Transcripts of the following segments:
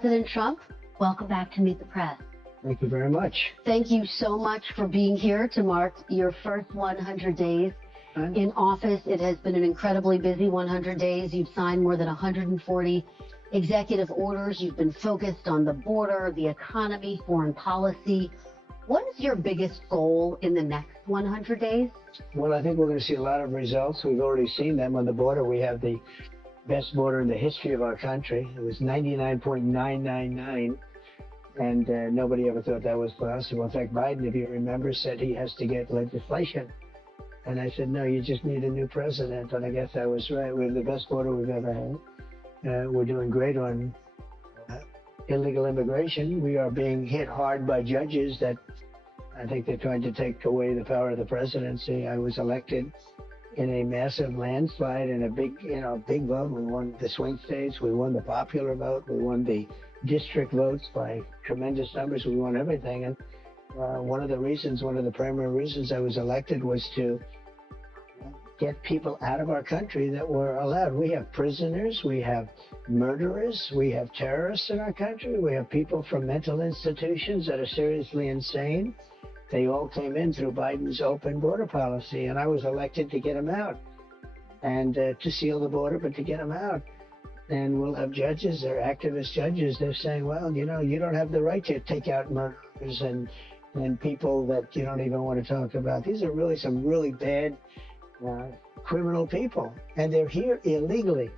President Trump, welcome back to Meet the Press. Thank you very much. Thank you so much for being here to mark your first 100 days in office. It has been an incredibly busy 100 days. You've signed more than 140 executive orders. You've been focused on the border, the economy, foreign policy. What is your biggest goal in the next 100 days? Well, I think we're going to see a lot of results. We've already seen them on the border. We have the best border in the history of our country. It was 99.999, and nobody ever thought that was possible. In fact, Biden, if you remember, said he has to get legislation. And I said, no, you just need a new president. And I guess I was right. We have the best border we've ever had. We're doing great on illegal immigration. We are being hit hard by judges that I think they're trying to take away the power of the presidency. I was elected in a massive landslide and a big vote. We won the swing states. We won the popular vote. We won the district votes by tremendous numbers. We won everything. And one of the primary reasons I was elected was to get people out of our country that were allowed. We have prisoners, we have murderers, we have terrorists in our country, we have people from mental institutions that are seriously insane. They all came in through Biden's open border policy, and I was elected to get them out and to seal the border, but to get them out. And we'll have judges, they're activist judges, they're saying, well, you know, you don't have the right to take out murderers and people that you don't even want to talk about. These are really some really bad criminal people, and they're here illegally.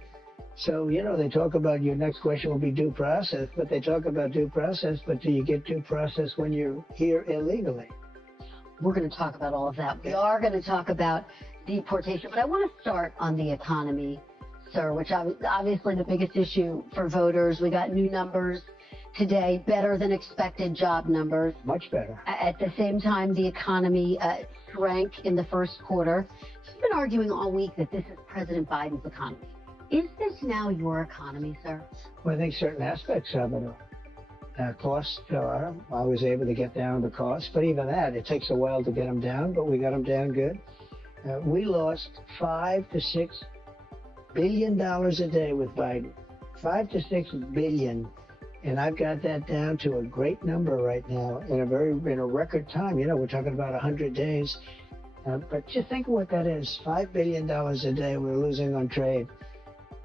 So, you know, they talk about your next question will be due process, but they talk about due process, but do you get due process when you're here illegally? We're going to talk about all of that. We are going to talk about deportation, but I want to start on the economy, sir, which obviously the biggest issue for voters. We got new numbers today, better than expected job numbers. Much better. At the same time, the economy shrank in the first quarter. You've been arguing all week that this is President Biden's economy. Is this now your economy, sir? Well, I think certain aspects of it are. Costs are. I was able to get down the costs, but even that, it takes a while to get them down, but we got them down good. We lost $5 to $6 billion a day with Biden. $5 to $6 billion. And I've got that down to a great number right now in a record time. You know, we're talking about 100 days. But just think of what that is. $5 billion a day we're losing on trade.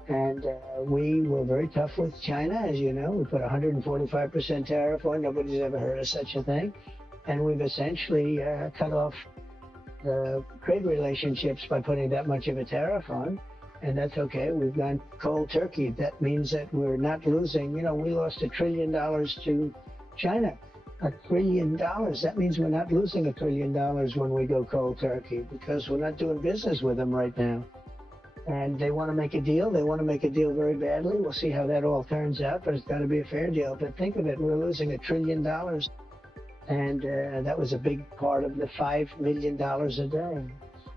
And we were very tough with China, as you know. We put 145% tariff on. Nobody's ever heard of such a thing. And we've essentially cut off the trade relationships by putting that much of a tariff on. And that's okay. We've gone cold turkey. That means that we're not losing. You know, we lost $1 trillion to China. $1 trillion. That means we're not losing $1 trillion when we go cold turkey because we're not doing business with them right now. And they want to make a deal. They want to make a deal very badly. We'll see how that all turns out, but it's got to be a fair deal. But think of it. We're losing $1 trillion. And that was a big part of the $5 million a day.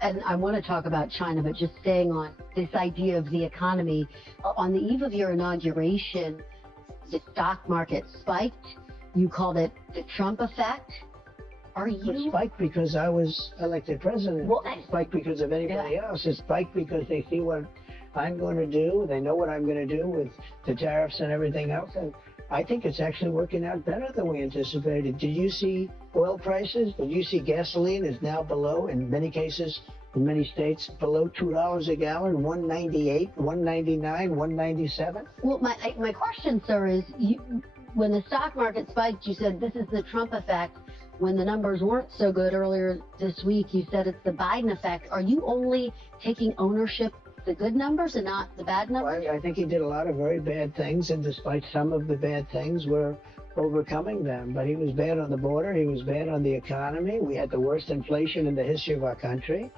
And I want to talk about China, but just staying on this idea of the economy. On the eve of your inauguration, the stock market spiked. You called it the Trump effect. It spiked because I was elected president. Well, it spiked because of anybody else. It spiked because they see what I'm going to do. They know what I'm going to do with the tariffs and everything else. And I think it's actually working out better than we anticipated. Did you see oil prices? Did you see gasoline is now below, in many cases, in many states, below $2 a gallon, $1.98, $1.99, $1.97? Well, my question, sir, is when the stock market spiked, you said this is the Trump effect. When the numbers weren't so good earlier this week, you said it's the Biden effect. Are you only taking ownership the good numbers and not the bad numbers? Well, I think he did a lot of very bad things, and despite some of the bad things, we're overcoming them. But he was bad on the border. He was bad on the economy. We had the worst inflation in the history of our country.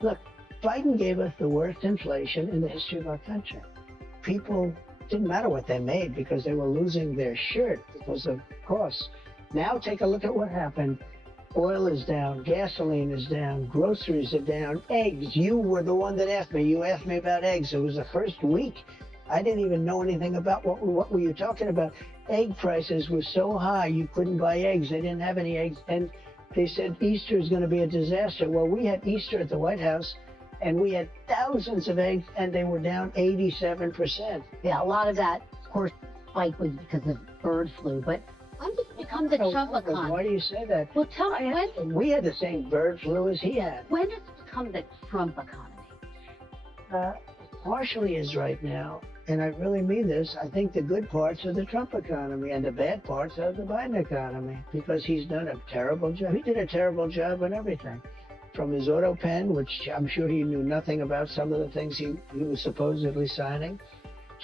Look, Biden gave us the worst inflation in the history of our country. People, didn't matter what they made because they were losing their shirt because of costs. Now take a look at what happened. Oil is down, gasoline is down, groceries are down, eggs. You were the one that asked me. You asked me about eggs. It was the first week. I didn't even know anything about what were you talking about. Egg prices were so high you couldn't buy eggs. They didn't have any eggs. And they said Easter is going to be a disaster. Well, we had Easter at the White House, and we had thousands of eggs, and they were down 87%. Yeah, a lot of that, of course, spike was because of bird flu, but when did it become the Trump Why economy? do you say that? Well, tell me, We had the same bird flu as he had. when did it become the Trump economy? Partially is right now, and I really mean this. I think the good parts are the Trump economy, and the bad parts are the Biden economy, because he's done a terrible job. He did a terrible job on everything, from his auto pen, which I'm sure he knew nothing about some of the things he was supposedly signing,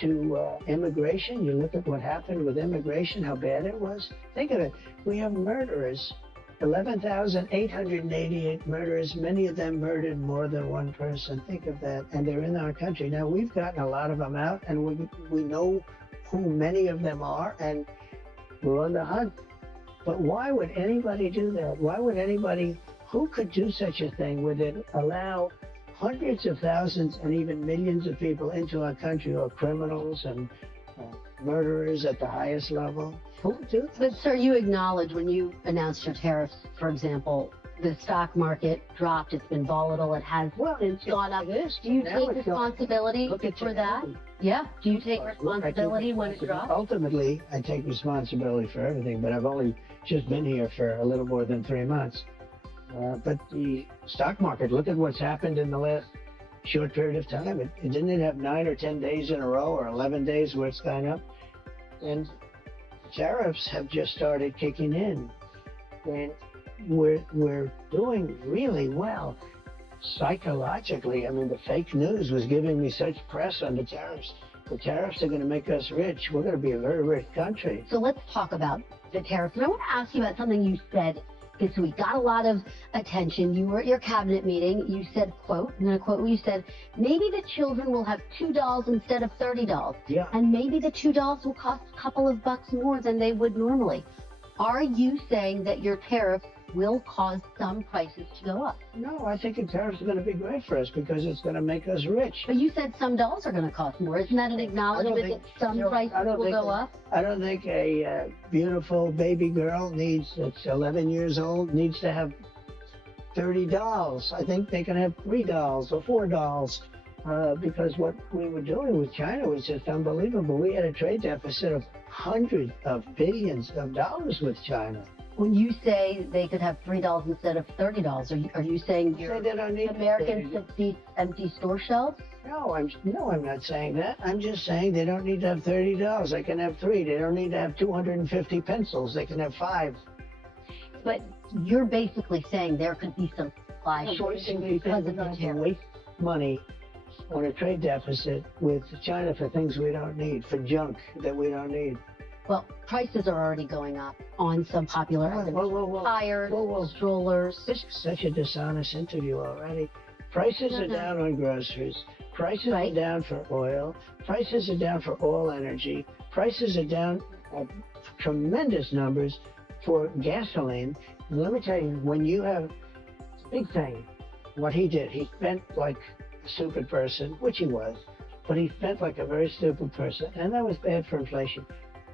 to immigration. You look at what happened with immigration, how bad it was. Think of it. We have murderers. 11,888 murderers, many of them murdered more than one person. Think of that. And they're in our country. Now, we've gotten a lot of them out, and we know who many of them are, and we're on the hunt. But why would anybody do that? Why would anybody, who could do such a thing? Would it allow hundreds of thousands and even millions of people into our country who are criminals and murderers at the highest level? Who would do that? But, sir, you acknowledge when you announced your tariffs, for example, the stock market dropped. It's been volatile. It has gone up. Do you take responsibility for that? Yeah. Do you take responsibility when it drops? Ultimately, I take responsibility for everything, but I've only just been here for a little more than 3 months. But the stock market, look at what's happened in the last short period of time. Didn't it have 9 or 10 days in a row, or 11 days where it's gone up? And tariffs have just started kicking in, and we're doing really well psychologically. I mean, the fake news was giving me such press on the tariffs. The tariffs are going to make us rich. We're going to be a very rich country. So let's talk about the tariffs. And I want to ask you about something you said this week. Got a lot of attention. You were at your cabinet meeting. You said, quote, I'm going to quote what you said, maybe the children will have $2 instead of $30. Yeah. And maybe the $2 will cost a couple of bucks more than they would normally. Are you saying that your tariffs will cause some prices to go up? No, I think the tariffs are going to be great for us because it's going to make us rich. But you said some dolls are going to cost more. Isn't that an acknowledgement that some prices will go up? I don't think a beautiful baby girl that's 11 years old needs to have 30 dolls. I think they can have 3 dolls or 4 dolls because what we were doing with China was just unbelievable. We had a trade deficit of hundreds of billions of dollars with China. When you say they could have $3 instead of $30, are you saying Americans should see empty store shelves? No, I'm not saying that. I'm just saying they don't need to have $30. They can have 3. They don't need to have 250 pencils. They can have 5. But you're basically saying there could be some supply shortage because of the tariff. Waste money on a trade deficit with China for things we don't need, for junk that we don't need. Well, prices are already going up on some popular items. Tires, strollers. This is such a dishonest interview already. Prices are down on groceries. Prices are down for oil. Prices are down for all energy. Prices are down at tremendous numbers for gasoline. And let me tell you, when you have big thing, what he did, he spent like a stupid person, which he was, but he spent like a very stupid person, and that was bad for inflation.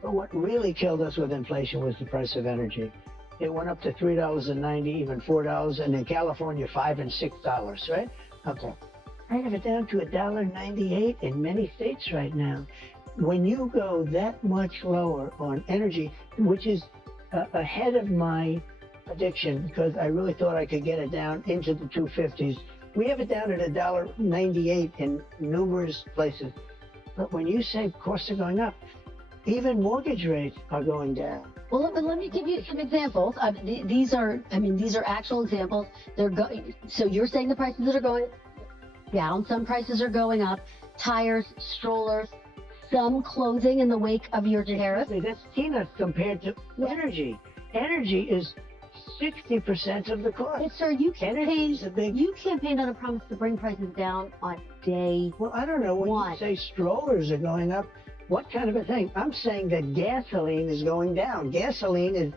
But what really killed us with inflation was the price of energy. It went up to $3.90, even $4, and in California, $5 and $6, right? Okay. I have it down to $1.98 in many states right now. When you go that much lower on energy, which is ahead of my prediction, because I really thought I could get it down into the 250s. We have it down at $1.98 in numerous places. But when you say costs are going up, even mortgage rates are going down. Well, let me give you some examples. These are actual examples. So you're saying the prices that are going down, some prices are going up. Tires, strollers, some clothing in the wake of your tariff. That's peanuts compared to energy. Energy is 60% of the cost. But sir, you campaigned on a promise to bring prices down on day Well, I don't know. When you say strollers are going up, what kind of a thing? I'm saying that gasoline is going down. Gasoline is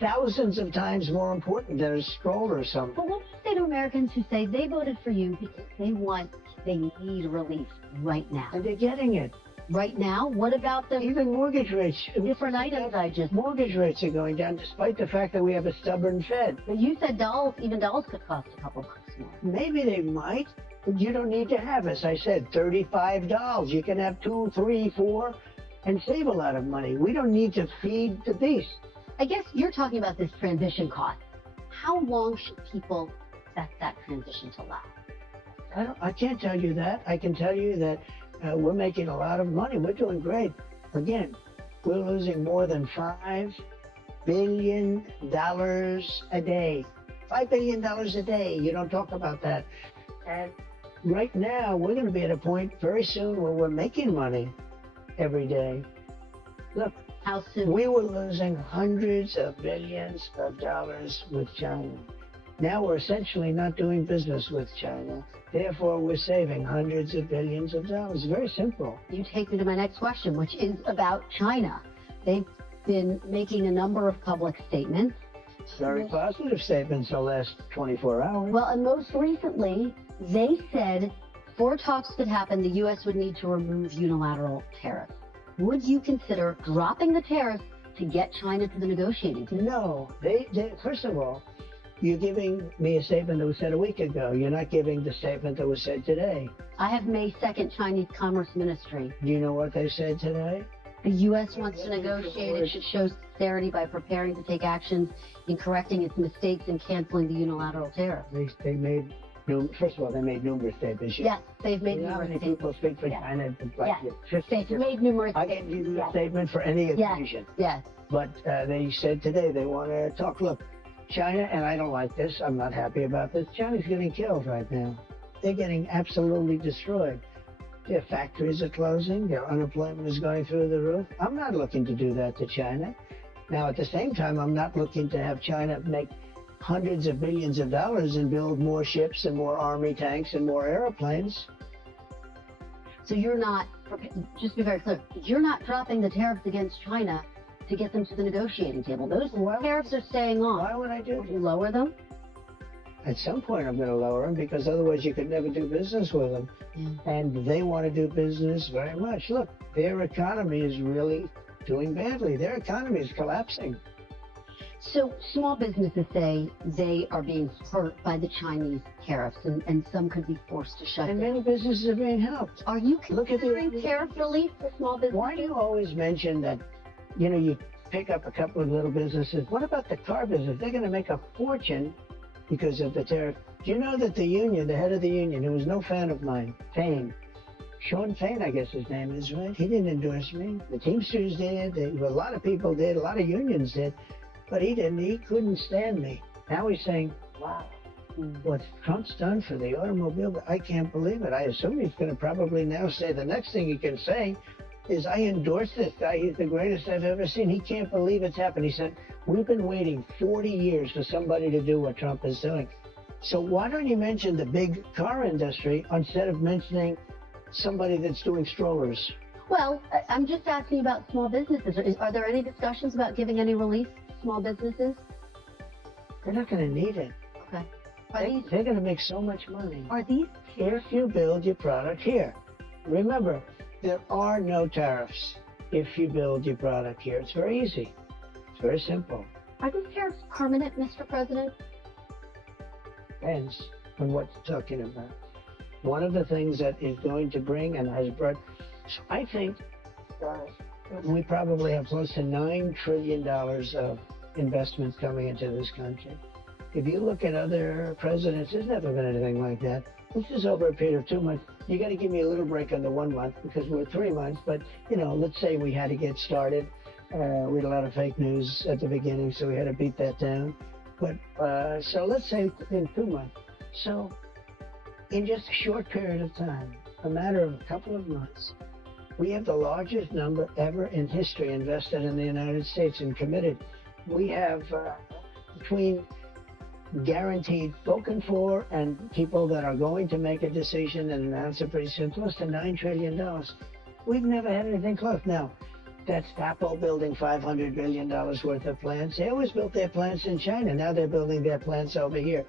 thousands of times more important than a stroller or something. But what do you say to Americans who say they voted for you because they need relief right now? And they're getting it. Right now? What about the even mortgage rates? Different items mortgage rates are going down despite the fact that we have a stubborn Fed. But you said dolls could cost a couple bucks more. Maybe they might, but you don't need to have, as I said, $35. You can have 2, 3, 4. and save a lot of money. We don't need to feed the beast. I guess you're talking about this transition cost. How long should people expect that transition to last? I can't tell you that. I can tell you that we're making a lot of money. We're doing great. Again, we're losing more than $5 billion a day. $5 billion a day. You don't talk about that. And right now, we're going to be at a point very soon where we're making money every day. Look, How soon? we were losing hundreds of billions of dollars with China. Now we're essentially not doing business with China. Therefore, we're saving hundreds of billions of dollars. Very simple. You take me to my next question, which is about China. They've been making a number of public statements. Very positive statements the last 24 hours. Well, and most recently, they said for talks to happen, the U.S. would need to remove unilateral tariffs. Would you consider dropping the tariffs to get China to the negotiating table? No, they first of all, you're giving me a statement that was said a week ago. You're not giving the statement that was said today. I have May 2nd Chinese Commerce Ministry. Do you know what they said today? The U.S. wants to negotiate. It should show sincerity by preparing to take actions in correcting its mistakes and canceling the unilateral tariffs. They made, first of all, they made numerous statements. Yes, they've made You know how numerous many people statements. speak for China? Like Yes. 50 They've made numerous I can statements. give you a Yes. statement for any Yes. occasion. Yes. But they said today they want to talk. Look, China, and I don't like this, I'm not happy about this, China's getting killed right now. They're getting absolutely destroyed. Their factories are closing, their unemployment is going through the roof. I'm not looking to do that to China. Now, at the same time, I'm not looking to have China make hundreds of billions of dollars and build more ships and more army tanks and more airplanes. So you're not, just to be very clear, you're not dropping the tariffs against China to get them to the negotiating table. Those tariffs are staying on. Why would I do Would that? you lower them? At some point, I'm going to lower them because otherwise you could never do business with them. Yeah. And they want to do business very much. Look, their economy is really doing badly. Their economy is collapsing. So small businesses say they are being hurt by the Chinese tariffs, and some could be forced to shut And down. many businesses are being helped. Are you Look at the- considering tariff relief for small businesses? Why do you always mention that, you pick up a couple of little businesses? What about the car business? They're going to make a fortune because of the tariff. Do you know that the union, the head of the union, who was no fan of mine, Sean Fain, I guess his name is, right? He didn't endorse me. The Teamsters did. A lot of people did. A lot of unions did. But he didn't. He couldn't stand me. Now he's saying, wow, what Trump's done for the automobile, I can't believe it. I assume he's going to probably now say the next thing he can say is, I endorse this guy. He's the greatest I've ever seen. He can't believe it's happened. He said, we've been waiting 40 years for somebody to do what Trump is doing. So why don't you mention the big car industry instead of mentioning somebody that's doing strollers? Well, I'm just asking about small businesses. Are there any discussions about giving any relief to small businesses? They're not going to need it. Okay. They're going to make so much money. Are these If you build your product here. Remember, there are no tariffs if you build your product here. It's very easy. It's very simple. Are these tariffs permanent, Mr. President? Depends on what you're talking about. One of the things that is going to bring and has brought, I think we probably have close to $9 trillion of investments coming into this country. If you look at other presidents, there's never been anything like that. This is over a period of 2 months. You got to give me a little break on the 1 month because we're 3 months. But, let's say we had to get started. We had a lot of fake news at the beginning, so we had to beat that down. But so let's say in 2 months. So in just a short period of time, a matter of a couple of months, we have the largest number ever in history invested in the United States and committed. We have between guaranteed spoken for and people that are going to make a decision and announce it pretty soon, close to $9 trillion. We've never had anything close. Now, that's Apple building $500 billion worth of plants. They always built their plants in China. Now they're building their plants over here.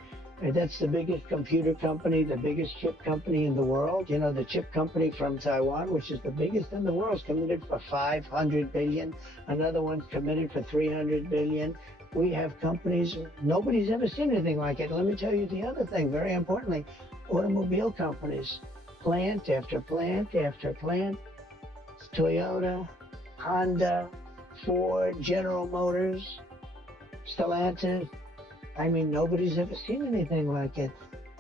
That's the biggest computer company, the biggest chip company in the world. The chip company from Taiwan, which is the biggest in the world, is committed for $500 billion. Another one's committed for $300 billion. We have companies, nobody's ever seen anything like it. Let me tell you the other thing, very importantly, automobile companies, plant after plant after plant. Toyota, Honda, Ford, General Motors, Stellantis. I mean, nobody's ever seen anything like it.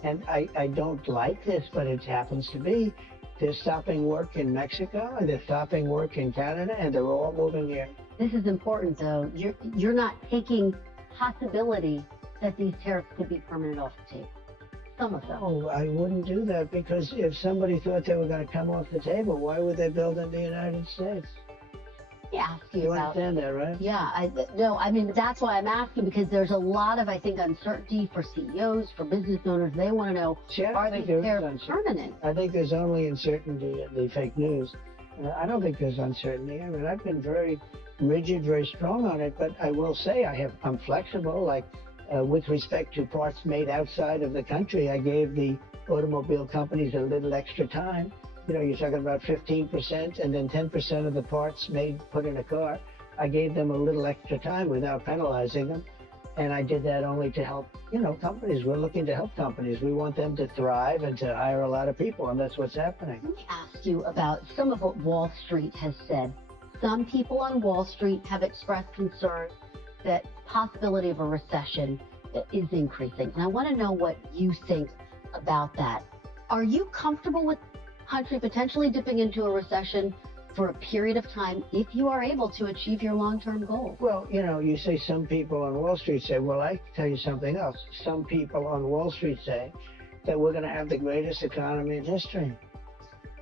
And I don't like this, but it happens to be. They're stopping work in Mexico, and they're stopping work in Canada, and they're all moving here. This is important, though. You're not taking possibility that these tariffs could be permanent off the table. Some of them. Oh, I wouldn't do that, because if somebody thought they were going to come off the table, why would they build in the United States? Ask you You about. understand that, right? Yeah, no, I mean, that's why I'm asking, because there's a lot of, I think, uncertainty for CEOs, for business owners. They want to know, See, I are think these there is tariffs uncertainty. permanent? I think there's only uncertainty in the fake news. I don't think there's uncertainty. I mean, I've been very rigid, very strong on it, but I will say I'm flexible. Like with respect to parts made outside of the country, I gave the automobile companies a little extra time. You know, you're talking about 15% and then 10% of the parts put in a car. I gave them a little extra time without penalizing them. And I did that only to help, companies. We're looking to help companies. We want them to thrive and to hire a lot of people, and that's what's happening. Let me ask you about some of what Wall Street has said. Some people on Wall Street have expressed concern that possibility of a recession is increasing. And I want to know what you think about that. Are you comfortable with the country potentially dipping into a recession for a period of time if you are able to achieve your long-term goals? Well, you say some people on Wall Street say, well, I can tell you something else. Some people on Wall Street say that we're going to have the greatest economy in history.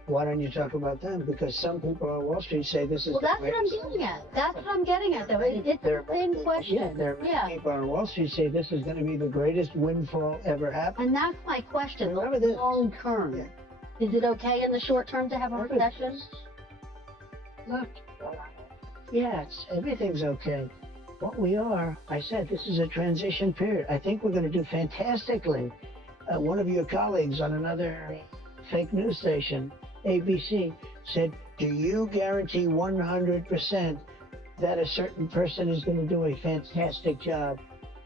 Why don't you talk about them? Because some people on Wall Street say this is Well, the that's what I'm greatest. getting at. That's what I'm getting at, though. It's the same question. Yeah, there are many people on Wall Street say this is going to be the greatest windfall ever happened. And that's my question. Remember this. Long term. Yeah. Is it okay in the short term to have a recession? Look, yes, everything's okay. What we are, I said, this is a transition period. I think we're going to do fantastically. One of your colleagues on another fake news station, ABC, said, do you guarantee 100% that a certain person is going to do a fantastic job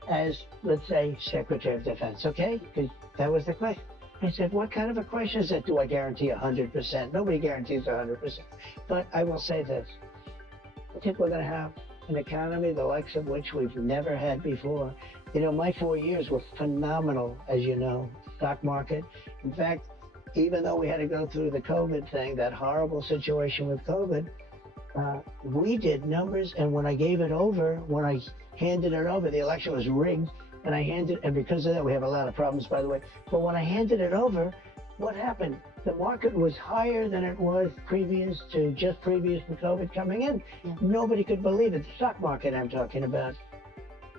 as, let's say, Secretary of Defense, okay? Because that was the question. I said, what kind of a question is that? Do I guarantee 100%? Nobody guarantees 100%. But I will say this. I think we're going to have an economy the likes of which we've never had before. My 4 years were phenomenal, as you know, stock market. In fact, even though we had to go through the COVID thing, that horrible situation with COVID, we did numbers. And when I gave it over, when I handed it over, the election was rigged. And because of that, we have a lot of problems, by the way. But when I handed it over, what happened? The market was higher than it was previous to COVID coming in. Yeah. Nobody could believe it. The stock market I'm talking about.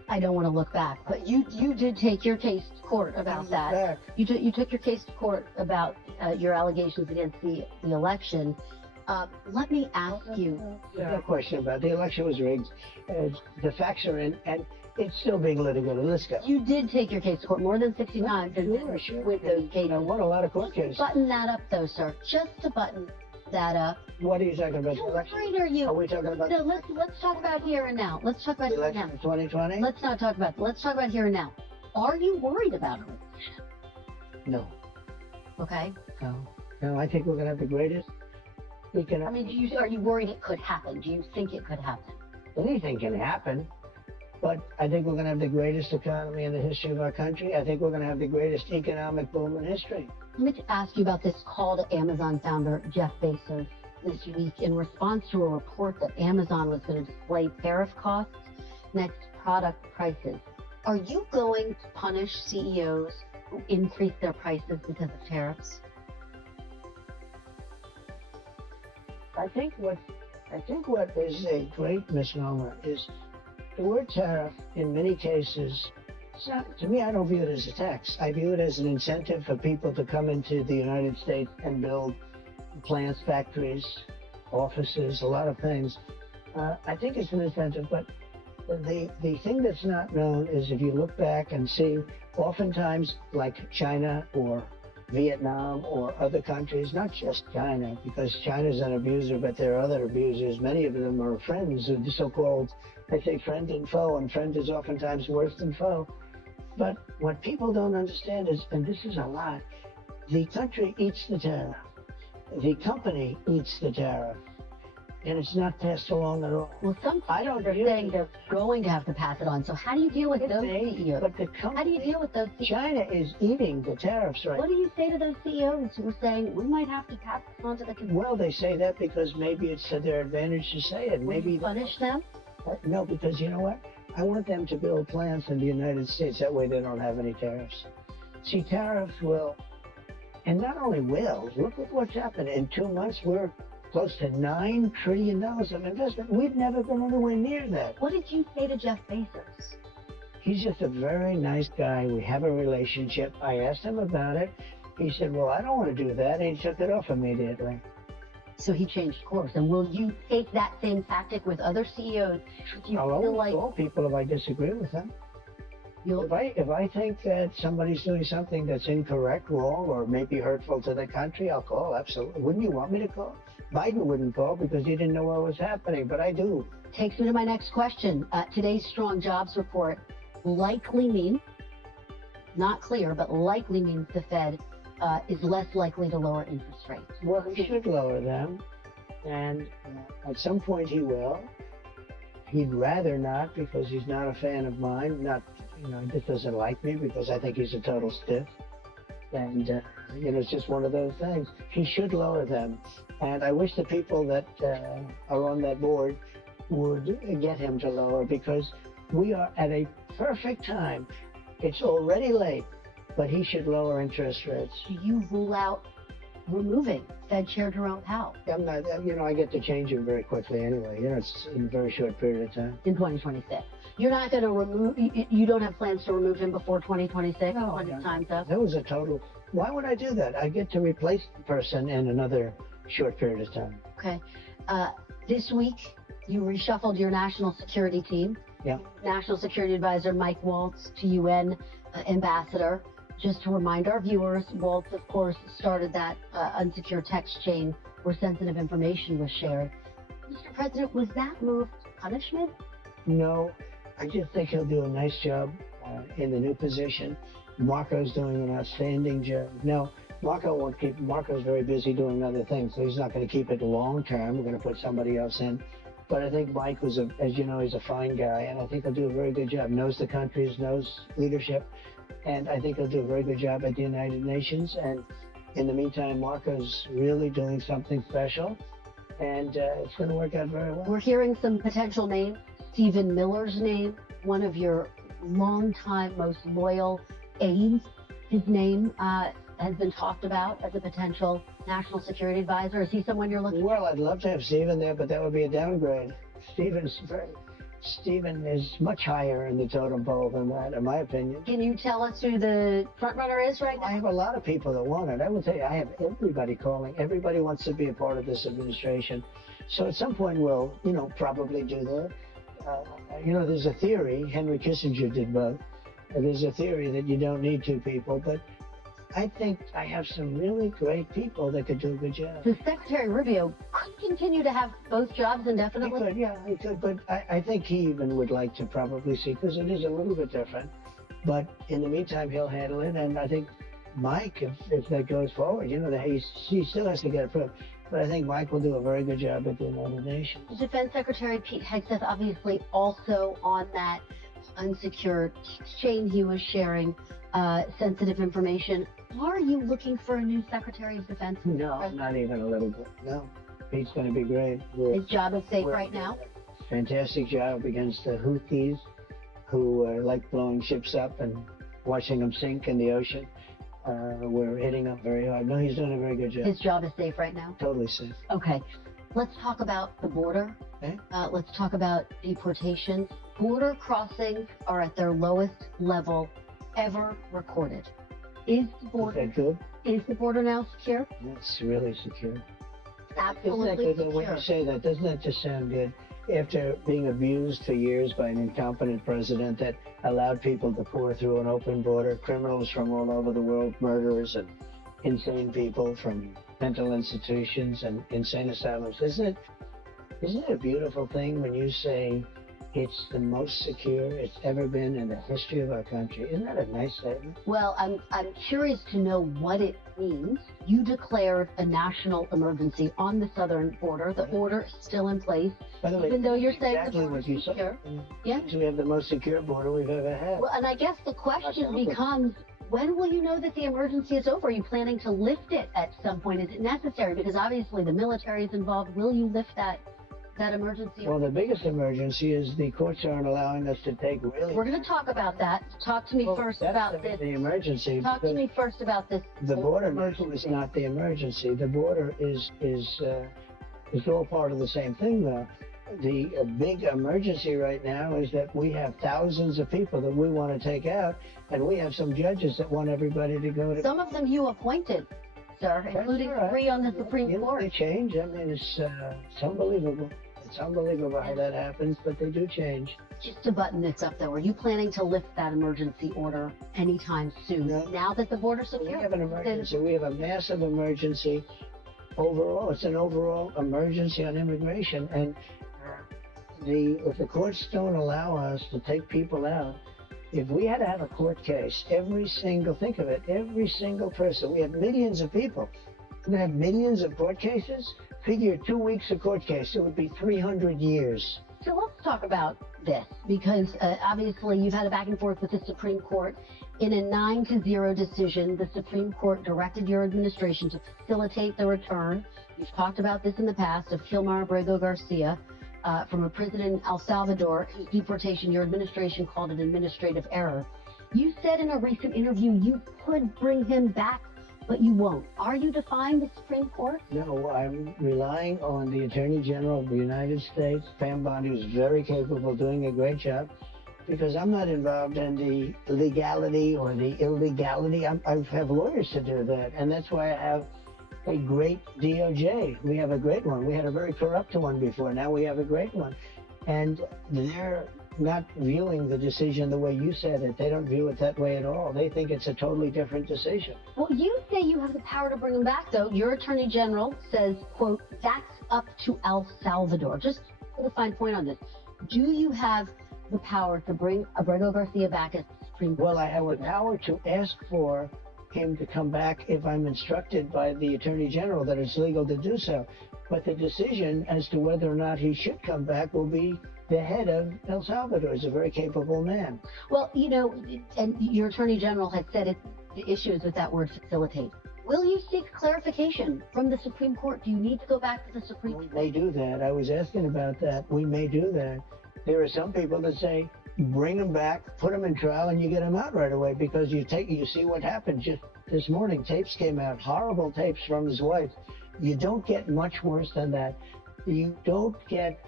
I don't want to look back, but you did take your case to court about that. Back. You took your case to court about your allegations against the election. Let me ask you. No question about it. The election was rigged. The facts are in, and it's still being litigated. Let's go. You did take your case to court more than 60 times Sure. with those cases. I won a lot of court cases. Button that up, though, sir. Just to button that up. What are you talking about? The How election? afraid are you? Are we talking about No, let's talk about here and now. Let's talk about the here and election now. in 2020? Let's not talk about. Let's talk about here and now. Are you worried about a recession? No. Okay. No, I think we're going to have the greatest I economic. mean, are you worried it could happen? Do you think it could happen? Anything can happen. But I think we're going to have the greatest economy in the history of our country. I think we're going to have the greatest economic boom in history. Let me ask you about this call to Amazon founder Jeff Bezos this week in response to a report that Amazon was going to display tariff costs next to product prices. Are you going to punish CEOs who increase their prices because of tariffs? I think what is a great misnomer is the word tariff in many cases. To me, I don't view it as a tax. I view it as an incentive for people to come into the United States and build plants, factories, offices, a lot of things. I think it's an incentive, but the thing that's not known is if you look back and see, oftentimes like China or Vietnam or other countries, not just China, because China's an abuser, but there are other abusers. Many of them are friends, the so-called, I say friend and foe, and friend is oftentimes worse than foe. But what people don't understand is, and this is a lot, the country eats the tariff. The company eats the tariff. and it's not passed along at all. Well, some people are saying they're going to have to pass it on. So how do you deal with those CEOs? How do you deal with those CEOs? China is eating the tariffs right now. What do you say to those CEOs who are saying we might have to pass this on to the consumer? Well, they say that because maybe it's to their advantage to say it. Will you punish them? No, because you know what? I want them to build plants in the United States. That way they don't have any tariffs. See, tariffs will, and not only will, look at what's happened. In 2 months, we're close to $9 trillion of investment. We've never been anywhere near that. What did you say to Jeff Bezos? He's just a very nice guy. We have a relationship. I asked him about it. He said, well, I don't want to do that. And he took it off immediately. So he changed course. And will you take that same tactic with other CEOs? Do you I'll feel always like call people if I disagree with them. If I think that somebody's doing something that's incorrect, wrong, or maybe hurtful to the country, I'll call. Absolutely. Wouldn't you want me to call? Biden wouldn't call because he didn't know what was happening, but I do. Takes me to my next question. Today's strong jobs report likely means, not clear, but likely means the Fed is less likely to lower interest rates. Well, he should lower them, and at some point he will. He'd rather not because he's not a fan of mine. He just doesn't like me because I think he's a total stiff. And, it's just one of those things. He should lower them. And I wish the people that are on that board would get him to lower because we are at a perfect time. It's already late, but he should lower interest rates. Do you rule out removing Fed Chair Jerome Powell? I'm not, I get to change him very quickly anyway. It's in a very short period of time. In 2026. You're not going to remove, you don't have plans to remove him before 2026 when his time's up? That was a total, why would I do that? I get to replace the person in another short period of time. Okay. This week, you reshuffled your national security team. Yeah. National Security Advisor Mike Waltz to UN Ambassador. Just to remind our viewers, Waltz, of course, started that unsecure text chain where sensitive information was shared. Mr. President, was that move punishment? No, I just think he'll do a nice job in the new position. Marco's doing an outstanding job. No, Marco's very busy doing other things, so he's not going to keep it long term. We're going to put somebody else in. But I think Mike was, as you know, he's a fine guy, and I think he'll do a very good job. Knows the countries, knows leadership, and I think he'll do a very good job at the United Nations. And in the meantime, Marco's really doing something special, and it's going to work out very well. We're hearing some potential names. Stephen Miller's name, one of your longtime, most loyal aides. His name has been talked about as a potential national security advisor. Is he someone you're looking for? Well, I'd love to have Stephen there, but that would be a downgrade. Stephen is much higher in the totem pole than that, in my opinion. Can you tell us who the front runner is right now? I have a lot of people that want it. I will tell you, I have everybody calling. Everybody wants to be a part of this administration. So at some point we'll, probably do that. There's a theory, Henry Kissinger did both. There's a theory that you don't need two people, but I think I have some really great people that could do a good job. The Secretary Rubio could continue to have both jobs indefinitely? He could, but I think he even would like to probably see, because it is a little bit different. But in the meantime, he'll handle it, and I think Mike, if that goes forward, he still has to get approved. But I think Mike will do a very good job at the United Nations. Defense Secretary Pete Hegseth obviously also on that unsecured chain he was sharing sensitive information. Are you looking for a new Secretary of Defense? No, not even a little bit. No, Pete's going to be great. His job is safe right now? Fantastic job against the Houthis, who like blowing ships up and watching them sink in the ocean. We're hitting them very hard. No, he's doing a very good job. His job is safe right now? Totally safe. Okay. Let's talk about the border. Okay. Let's talk about deportations. Border crossings are at their lowest level ever recorded. Is the border now secure? It's really secure. Absolutely secure. When you say that, doesn't that just sound good? After being abused for years by an incompetent president that allowed people to pour through an open border, criminals from all over the world, murderers and insane people from mental institutions and insane asylums. Isn't it a beautiful thing when you say It's the most secure it's ever been in the history of our country. Isn't that a nice statement? Well, I'm curious to know what it means. You declared a national emergency on the southern border. The order is still in place, By the way, even though you're saying exactly the border what you is said. secure. Yeah. We have the most secure border we've ever had. Well, and I guess the question becomes, when will you know that the emergency is over? Are you planning to lift it at some point? Is it necessary? Because obviously the military is involved. Will you lift that emergency? Well, the biggest emergency is the courts aren't allowing us to take really. We're going to talk about that. Talk to me first about this. The emergency. Talk to me first about this. The border is not the emergency. The border is all part of the same thing, though. The big emergency right now is that we have thousands of people that we want to take out, and we have some judges that want everybody to go to. Some of them you appointed, sir, including right. 3 on the Supreme Court. They change. I mean, it's unbelievable. It's unbelievable how that happens, but they do change. Just to button this up, though, are you planning to lift that emergency order anytime soon? No. If the border's secure? We have an emergency. We have a massive emergency overall. It's an overall emergency on immigration, and if the courts don't allow us to take people out, if we had to have a court case, every single person, we have millions of people. We're going to have millions of court cases. Figure 2 weeks of court case, it would be 300 years. So let's talk about this, because obviously you've had a back and forth with the Supreme Court. In a 9-0 decision, the Supreme Court directed your administration to facilitate the return. You've talked about this in the past, of Kilmar Abrego Garcia from a prison in El Salvador, whose deportation your administration called an administrative error. You said in a recent interview you could bring him back, but you won't. Are you defying the Supreme Court? No, I'm relying on the Attorney General of the United States, Pam Bondi, who's very capable, doing a great job, because I'm not involved in the legality or the illegality. I have lawyers to do that, and that's why I have a great DOJ. We have a great one. We had a very corrupt one before. Now we have a great one. And they're not viewing the decision the way you said it. They don't view it that way at all. They think it's a totally different decision. Well, you say you have the power to bring him back, though. Your Attorney General says, quote, that's up to El Salvador. Just put a fine point on this. Do you have the power to bring Abrego Garcia back as the Supreme Court? Well, I have the power to ask for him to come back if I'm instructed by the Attorney General that it's legal to do so. But the decision as to whether or not he should come back will be the head of El Salvador. Is a very capable man. Well, you know, and your Attorney General has said the issue is with that word facilitate. Will you seek clarification from the Supreme Court? Do you need to go back to the Supreme Court? We may do that. I was asking about that. We may do that. There are some people that say, bring him back, put him in trial, and you get him out right away, because you see what happened just this morning. Tapes came out, horrible tapes from his wife. You don't get much worse than that. You don't get,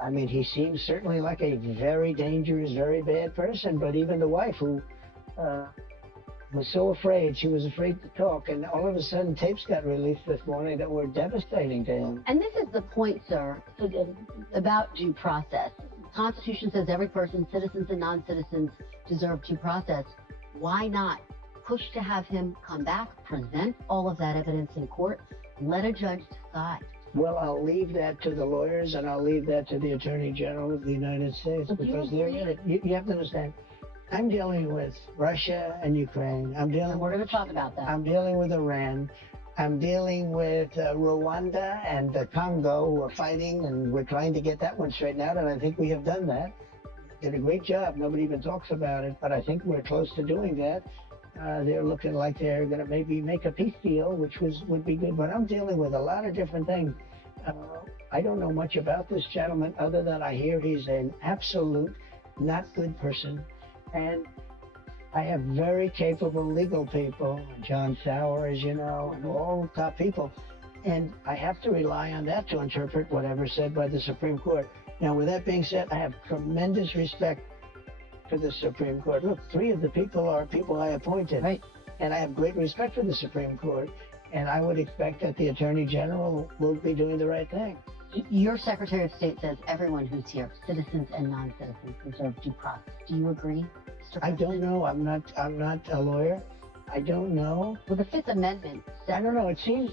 I mean, he seems certainly like a very dangerous, very bad person, but even the wife, who was so afraid, she was afraid to talk, and all of a sudden tapes got released this morning that were devastating to him. And this is the point, sir, about due process. The Constitution says every person, citizens and non-citizens, deserve due process. Why not push to have him come back, present all of that evidence in court, let a judge decide? Well, I'll leave that to the lawyers, and I'll leave that to the Attorney General of the United States, because they're in it. You have to understand, I'm dealing with Russia and Ukraine. We're going to talk about that. I'm dealing with Iran. I'm dealing with Rwanda and the Congo, who are fighting, and we're trying to get that one straightened out, and I think we have done that. Did a great job. Nobody even talks about it, but I think we're close to doing that. They're looking like they're going to maybe make a peace deal, which would be good. But I'm dealing with a lot of different things. I don't know much about this gentleman other than I hear he's an absolute not good person. And I have very capable legal people, John Sauer, as you know, and all top people. And I have to rely on that to interpret whatever's said by the Supreme Court. Now, with that being said, I have tremendous respect for the Supreme Court. Look, 3 of the people are people I appointed. Right. And I have great respect for the Supreme Court. And I would expect that the Attorney General will be doing the right thing. Your Secretary of State says everyone who's here, citizens and non-citizens, deserve due process. Do you agree, Mr. President? I don't know. I'm not a lawyer. I don't know. Well, the Fifth Amendment. I don't know. It seems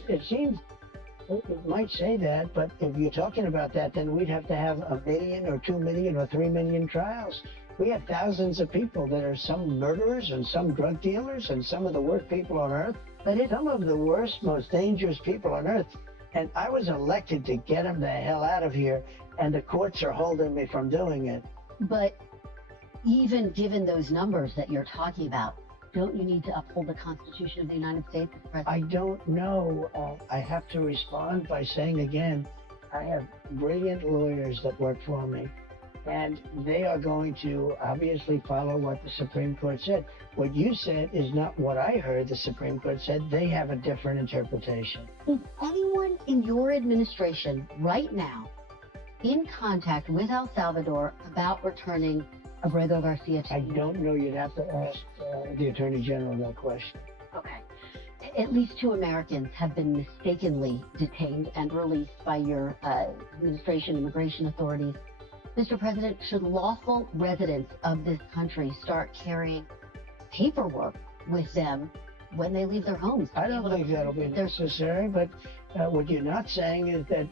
it might say that, but if you're talking about that, then we'd have to have 1 million or 2 million or 3 million trials. We have thousands of people that are some murderers and some drug dealers and some of the worst people on earth, but it's some of the worst, most dangerous people on earth. And I was elected to get them the hell out of here, and the courts are holding me from doing it. But even given those numbers that you're talking about, don't you need to uphold the Constitution of the United States as president? I don't know. I have to respond by saying again, I have brilliant lawyers that work for me, and they are going to obviously follow what the Supreme Court said. What you said is not what I heard the Supreme Court said. They have a different interpretation. Is anyone in your administration right now in contact with El Salvador about returning Abrego Garcia to I don't know. You'd have to ask the Attorney General that question. Okay. At least 2 Americans have been mistakenly detained and released by your administration, immigration authorities. Mr. President, should lawful residents of this country start carrying paperwork with them when they leave their homes? I don't think that'll be necessary, but what you're not saying is that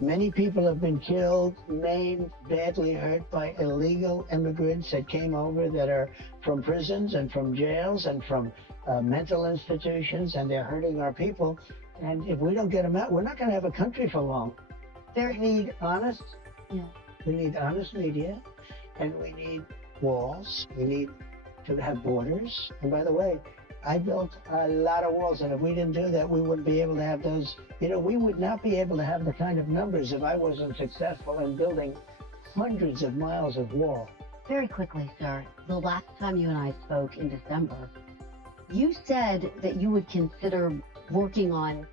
many people have been killed, maimed, badly hurt by illegal immigrants that came over that are from prisons and from jails and from mental institutions, and they're hurting our people. And if we don't get them out, we're not going to have a country for long. We need honest, we need honest media, and we need walls. We need to have borders. And by the way, I built a lot of walls, and if we didn't do that, we wouldn't be able to have those. You know, we would not be able to have the kind of numbers if I wasn't successful in building hundreds of miles of wall. Very quickly, sir, the last time you and I spoke in December, you said that you would consider working on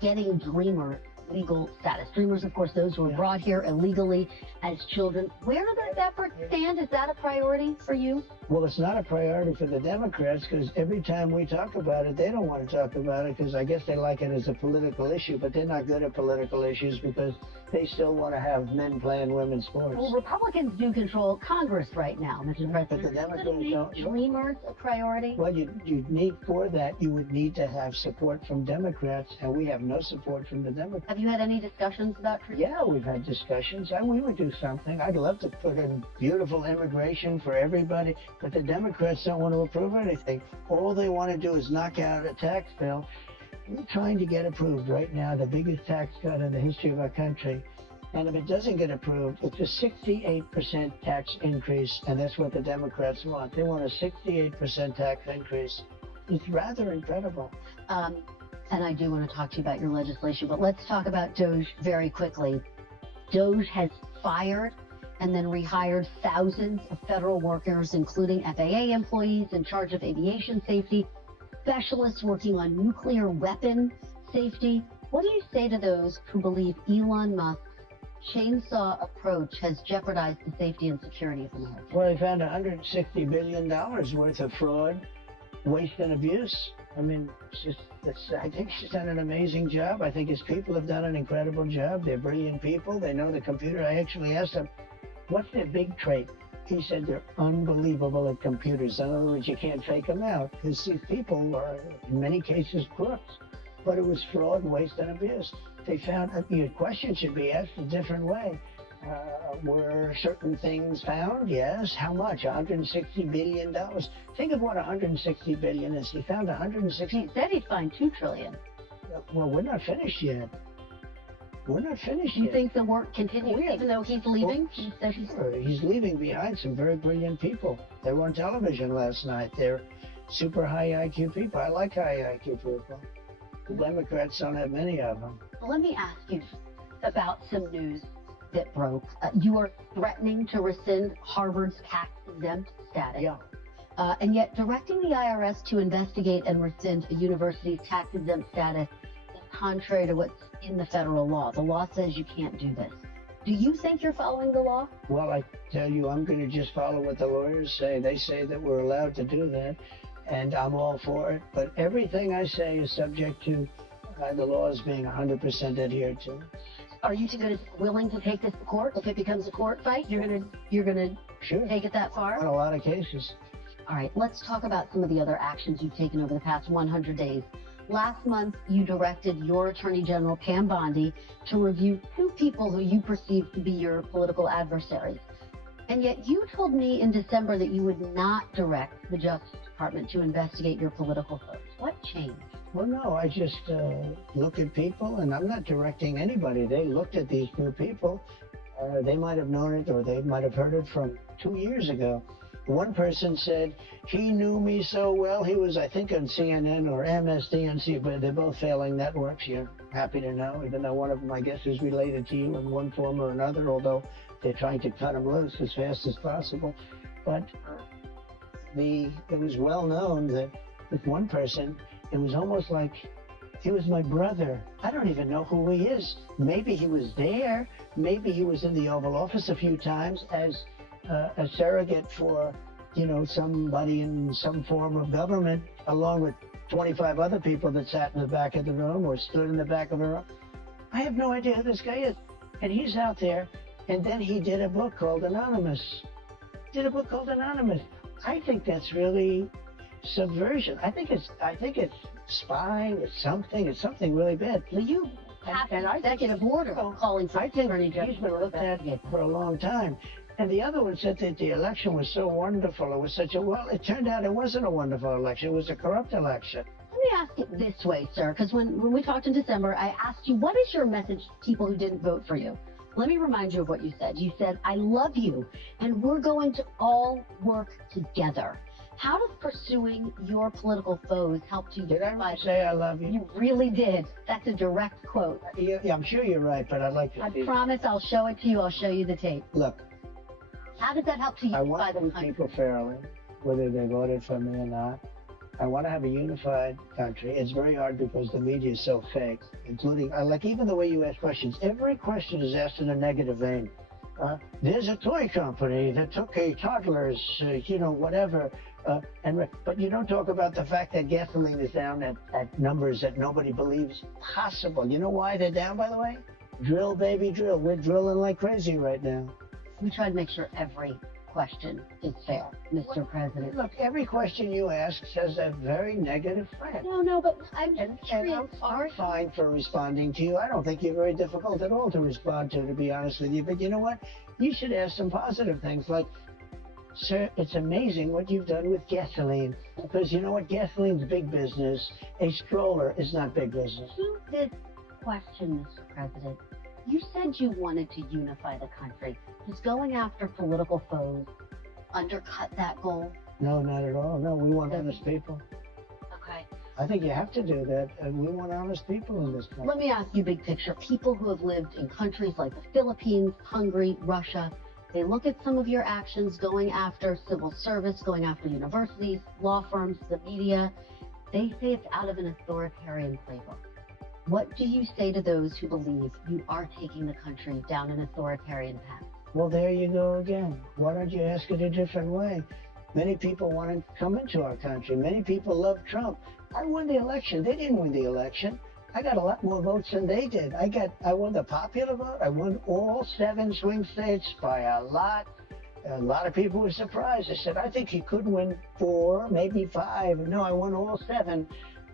getting Dreamer legal status. Dreamers, of course, those who were brought here illegally as children. Where do those efforts stand? Is that a priority for you? Well, it's not a priority for the Democrats, because every time we talk about it, they don't want to talk about it because I guess they like it as a political issue, but they're not good at political issues because they still want to have men playing women's sports. Well, Republicans do control Congress right now, Mr. President. But the Democrats don't. Dreamers a priority? Well, you need, for that, you would need to have support from Democrats, and we have no support from the Democrats. Have you had any discussions about Dreamers? Yeah, we've had discussions, and we would do something. I'd love to put in beautiful immigration for everybody, but the Democrats don't want to approve anything. All they want to do is knock out a tax bill. We're trying to get approved right now, the biggest tax cut in the history of our country. And if it doesn't get approved, it's a 68% tax increase, and that's what the Democrats want. They want a 68% tax increase. It's rather incredible. And I do want to talk to you about your legislation, but let's talk about DOJ very quickly. DOJ has fired and then rehired thousands of federal workers, including FAA employees in charge of aviation safety, specialists working on nuclear weapon safety. What do you say to those who believe Elon Musk's chainsaw approach has jeopardized the safety and security of America? Well, they found $160 billion worth of fraud, waste, and abuse. I mean, I think she's done an amazing job. I think his people have done an incredible job. They're brilliant people. They know the computer. I actually asked them, what's their big trait? He said they're unbelievable at computers. In other words, you can't fake them out because these people are, in many cases, crooks. But it was fraud, waste, and abuse. They found your question should be asked a different way. Were certain things found? Yes. How much? $160 billion. Think of what $160 billion is. He found $160. He said he'd find $2 trillion. Well, we're not finished yet. We're not finished You yet. think the work continues even though he's leaving? Sure. He's leaving behind some very brilliant people. They were on television last night. They're super high IQ people. I like high IQ people. The Democrats don't have many of them. Let me ask you about some news that broke. You are threatening to rescind Harvard's tax-exempt status. Yeah. And yet directing the IRS to investigate and rescind a university's tax-exempt status is contrary to what's in the federal law. The law says you can't do this. Do you think you're following the law? Well, I tell you, I'm going to just follow what the lawyers say. They say that we're allowed to do that, and I'm all for it. But everything I say is subject to the laws being 100% adhered to. Are you willing to take this to court? If it becomes a court fight, you're gonna Sure. take it that far? In a lot of cases. All right, let's talk about some of the other actions you've taken over the past 100 days. Last month, you directed your Attorney General, Pam Bondi, to review 2 people who you perceive to be your political adversaries. And yet you told me in December that you would not direct the Justice Department to investigate your political foes. What changed? Well, no, I just look at people, and I'm not directing anybody. They looked at these 2 people. They might have known it, or they might have heard it from 2 years ago. One person said, he knew me so well. He was, I think, on CNN or MSDNC, but they're both failing networks. You're happy to know, even though one of them, I guess, is related to you in one form or another, although they're trying to cut him loose as fast as possible. But it was well known that with one person, it was almost like he was my brother. I don't even know who he is. Maybe he was there. Maybe he was in the Oval Office a few times as a surrogate for, somebody in some form of government, along with 25 other people that sat in the back of the room or stood in the back of the room. I have no idea who this guy is. And he's out there. And then he did a book called Anonymous. I think that's really subversion. I think it's spying. It's something really bad. Well, you passed an executive order calling for Attorney General. He's been looked at for a long time. And the other one said that the election was so wonderful. It was it turned out it wasn't a wonderful election. It was a corrupt election. Let me ask it this way, sir, because when we talked in December, I asked you, what is your message to people who didn't vote for you? Let me remind you of what you said. You said, I love you, and we're going to all work together. How does pursuing your political foes help to Did I say I love you? You really did. That's a direct quote. Yeah, I'm sure you're right, but I'd like to see. I promise I'll show it to you. I'll show you the tape. Look. How does that help to unify I want the to country? people fairly, whether they voted for me or not. I want to have a unified country. It's very hard because the media is so fake, including, like even the way you ask questions. Every question is asked in a negative vein. There's a toy company that took a toddler's, whatever. But you don't talk about the fact that gasoline is down at numbers that nobody believes possible. You know why they're down, by the way? Drill, baby, drill. We're drilling like crazy right now. We try to make sure every question is fair, Mr. President. Look, every question you ask says a very negative threat. No, but I'm curious. I'm fine for responding to you. I don't think you're very difficult at all to respond to be honest with you. But you know what? You should ask some positive things like, sir, it's amazing what you've done with gasoline. Because you know what? Gasoline's big business. A stroller is not big business. To this question, Mr. President, you said you wanted to unify the country. Does going after political foes undercut that goal? No, not at all. No, we want honest people. Okay. I think you have to do that, and we want honest people in this country. Let me ask you, big picture. People who have lived in countries like the Philippines, Hungary, Russia, they look at some of your actions going after civil service, going after universities, law firms, the media. They say it's out of an authoritarian playbook. What do you say to those who believe you are taking the country down an authoritarian path? Well, there you go again. Why don't you ask it a different way? Many people want to come into our country. Many people love Trump. I won the election. They didn't win the election. I got a lot more votes than they did. I won the popular vote. I won all 7 swing states by a lot. A lot of people were surprised. They said, I think he could win 4, maybe 5. No, I won all 7.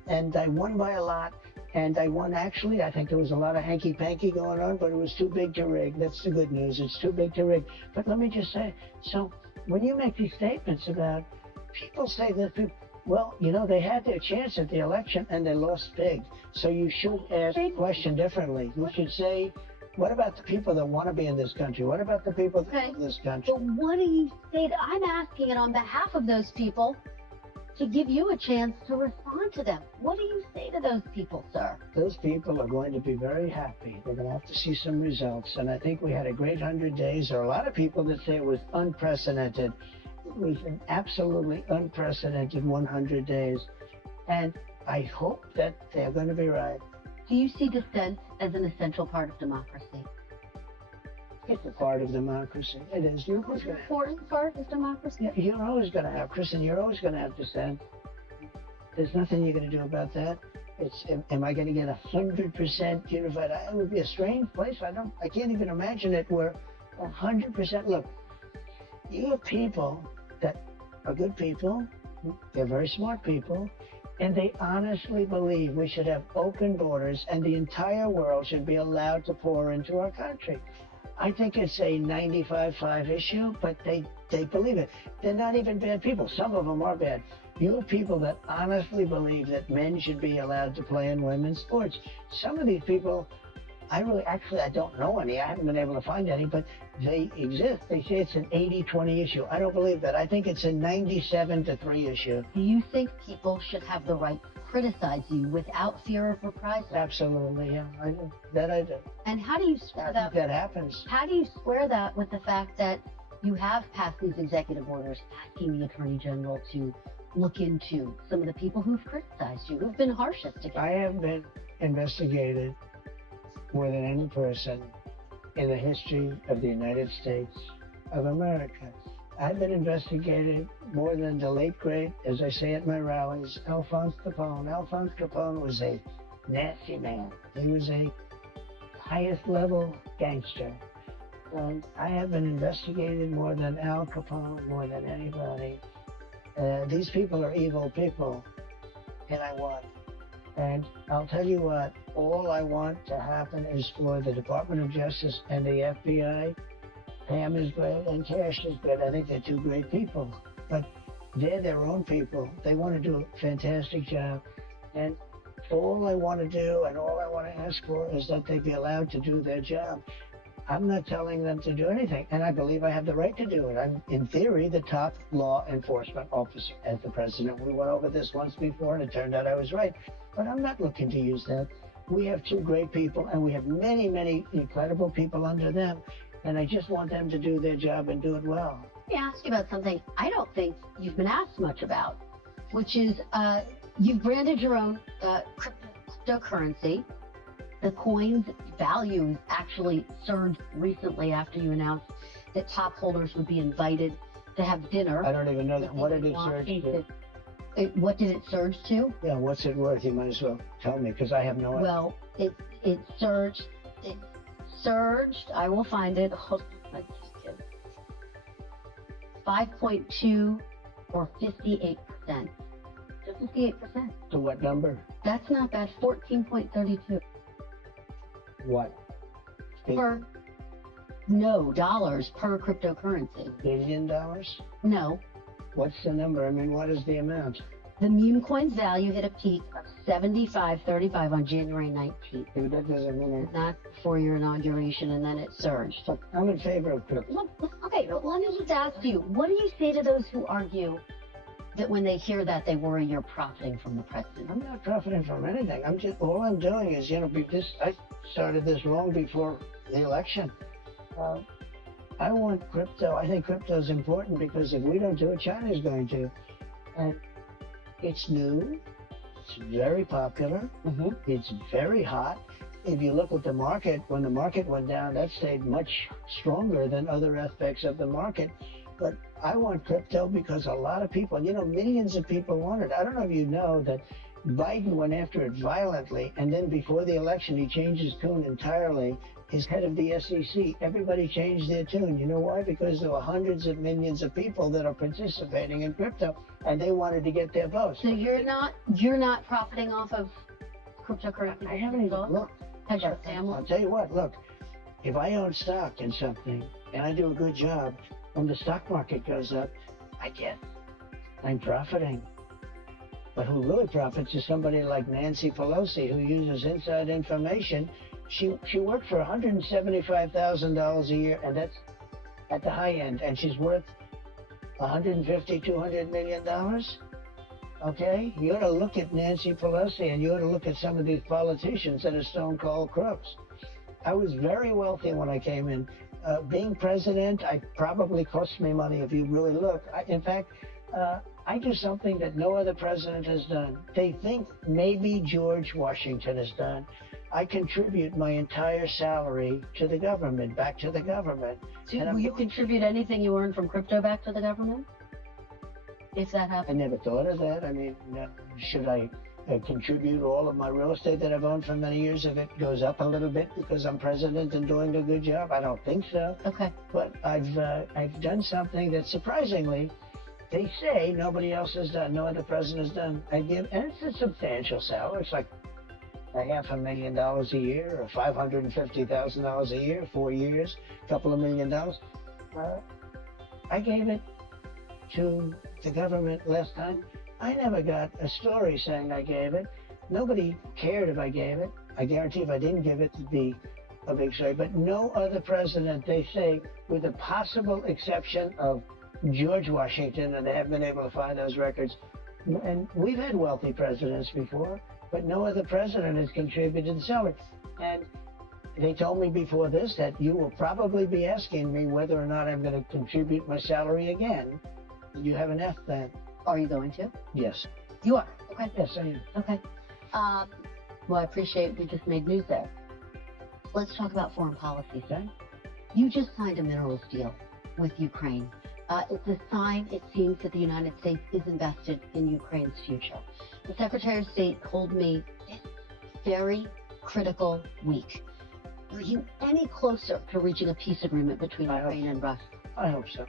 And I won by a lot. And I won, actually, I think there was a lot of hanky-panky going on, but it was too big to rig. That's the good news. It's too big to rig. But let me just say, so when you make these statements about, people say that, well, they had their chance at the election and they lost big. So you should ask the question differently. You should say, what about the people that want to be in this country? What about the people that love this country? But what do you say? I'm asking it on behalf of those people, to give you a chance to respond to them. What do you say to those people, sir? Those people are going to be very happy. They're going to have to see some results. And I think we had a great 100 days. There are a lot of people that say it was unprecedented. It was an absolutely unprecedented 100 days. And I hope that they're going to be right. Do you see dissent as an essential part of democracy? It's a part of democracy. It is. You're It's an important part of democracy. You're always going to have, Kristen, you're always going to have dissent. There's nothing you're going to do about that. Am I going to get 100% unified? It would be a strange place. I can't even imagine it where 100%. Look, you have people that are good people. They're very smart people. and they honestly believe we should have open borders and the entire world should be allowed to pour into our country. I think it's a 95-5 issue, but they believe it. They're not even bad people. Some of them are bad. You have people that honestly believe that men should be allowed to play in women's sports. Some of these people, I don't know any. I haven't been able to find any, but they exist. They say it's an 80-20 issue. I don't believe that. I think it's a 97-3 issue. Do you think people should have the right to criticize you without fear of reprisal? Absolutely, yeah. I do. That I do. And how do you square that? That happens. How do you square that with the fact that you have passed these executive orders asking the Attorney General to look into some of the people who've criticized you, who've been harshest against you? I have been investigated more than any person in the history of the United States of America. I've been investigated more than the late great, as I say at my rallies, Alphonse Capone. Alphonse Capone was a nasty man. He was a highest level gangster. And I have been investigated more than Al Capone, more than anybody. These people are evil people, and I won. And I'll tell you what, all I want to happen is for the Department of Justice and the FBI. Pam is great and Cash is great. I think they're two great people. But they're their own people. They want to do a fantastic job. And all I want to do and all I want to ask for is that they be allowed to do their job. I'm not telling them to do anything, and I believe I have the right to do it. I'm, in theory, the top law enforcement officer as the president. We went over this once before, and it turned out I was right. But I'm not looking to use that. We have two great people, and we have many, many incredible people under them, and I just want them to do their job and do it well. Let me ask you about something I don't think you've been asked much about, which is you've branded your own cryptocurrency. The coin's values actually surged recently after you announced that top holders would be invited to have dinner. I don't even know that. What did it surge to? What did it surge to? Yeah, what's it worth? You might as well tell me, because I have no idea. Well, it surged. It surged. I will find it. Hold on, let's just get 5.2 or 58%. Just 58%. To what number? That's not bad. 14.32. What? Dollars per cryptocurrency. $1 billion? No. What's the number? I mean, what is the amount? The meme coin's value hit a peak of $75.35 on January 19th. That doesn't mean it. Not before your inauguration, and then it surged. Look, I'm in favor of crypto. Okay, let me just ask you, what do you say to those who argue that when they hear that, they worry you're profiting from the president? I'm not profiting from anything. All I'm doing is, I started this long before the election. I want crypto. I think crypto is important because if we don't do it, China's going to. And it's new. It's very popular. It's very hot. If you look at the market, when the market went down, that stayed much stronger than other aspects of the market. But I want crypto because a lot of people, millions of people want it. I don't know if you know that Biden went after it violently, and then before the election, he changed his tune entirely. He's head of the SEC. Everybody changed their tune. You know why? Because there were hundreds of millions of people that are participating in crypto, and they wanted to get their votes. So you're not profiting off of cryptocurrency? I haven't even looked. Has your family? I'll tell you what, look, if I own stock in something and I do a good job, when the stock market goes up, I'm profiting. But who really profits is somebody like Nancy Pelosi, who uses inside information. She worked for $175,000 a year, and that's at the high end, and she's worth $150, $200 million. Okay? You ought to look at Nancy Pelosi, and you ought to look at some of these politicians that are stone cold crooks. I was very wealthy when I came in. Being president, I probably cost me money if you really look. In fact, I do something that no other president has done. They think maybe George Washington has done. I contribute my entire salary to the government, back to the government. Will you contribute anything you earn from crypto back to the government? If that happens? I never thought of that. I mean, should I contribute all of my real estate that I've owned for many years if it goes up a little bit because I'm president and doing a good job? I don't think so. Okay. But I've done something that surprisingly, they say nobody else has done, no other president has done. I give, and it's a substantial salary. It's like $500,000 a year or $550,000 a year, 4 years, a couple of $1 million. I gave it to the government last time. I never got a story saying I gave it. Nobody cared if I gave it. I guarantee if I didn't give it, it'd be a big story. But no other president, they say, with the possible exception of George Washington, and they haven't been able to find those records. And we've had wealthy presidents before, but no other president has contributed the salary. And they told me before this that you will probably be asking me whether or not I'm going to contribute my salary again. You have an F then. Are you going to? Yes. You are. Okay. Yes, I am. Okay. Well, I appreciate we just made news there. Let's talk about foreign policy, sir. You just signed a minerals deal with Ukraine. It's a sign, it seems, that the United States is invested in Ukraine's future. The Secretary of State told me this very critical week. Are you any closer to reaching a peace agreement between Ukraine and Russia? I hope so.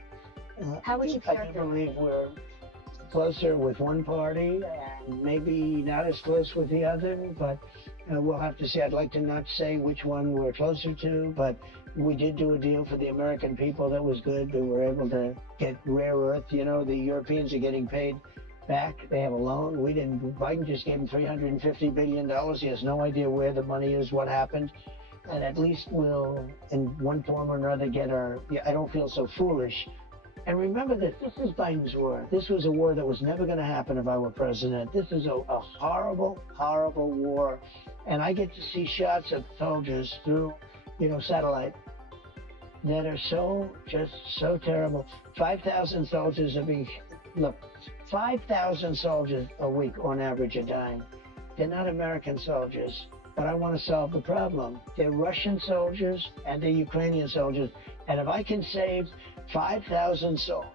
How would you I do believe we're closer with one party and maybe not as close with the other, but we'll have to see. I'd like to not say which one we're closer to, but we did do a deal for the American people that was good. We were able to get rare earth. You know, the Europeans are getting paid back. They have a loan. We didn't. Biden just gave them $350 billion. He has no idea where the money is, what happened. And at least we'll, in one form or another, get our, I don't feel so foolish. And remember that this is Biden's war. This was a war that was never going to happen if I were president. This is a horrible, horrible war. And I get to see shots of soldiers through, satellite that are just so terrible. 5,000 soldiers are being, 5,000 soldiers a week on average are dying. They're not American soldiers, but I want to solve the problem. They're Russian soldiers and they're Ukrainian soldiers. And if I can save 5,000 souls,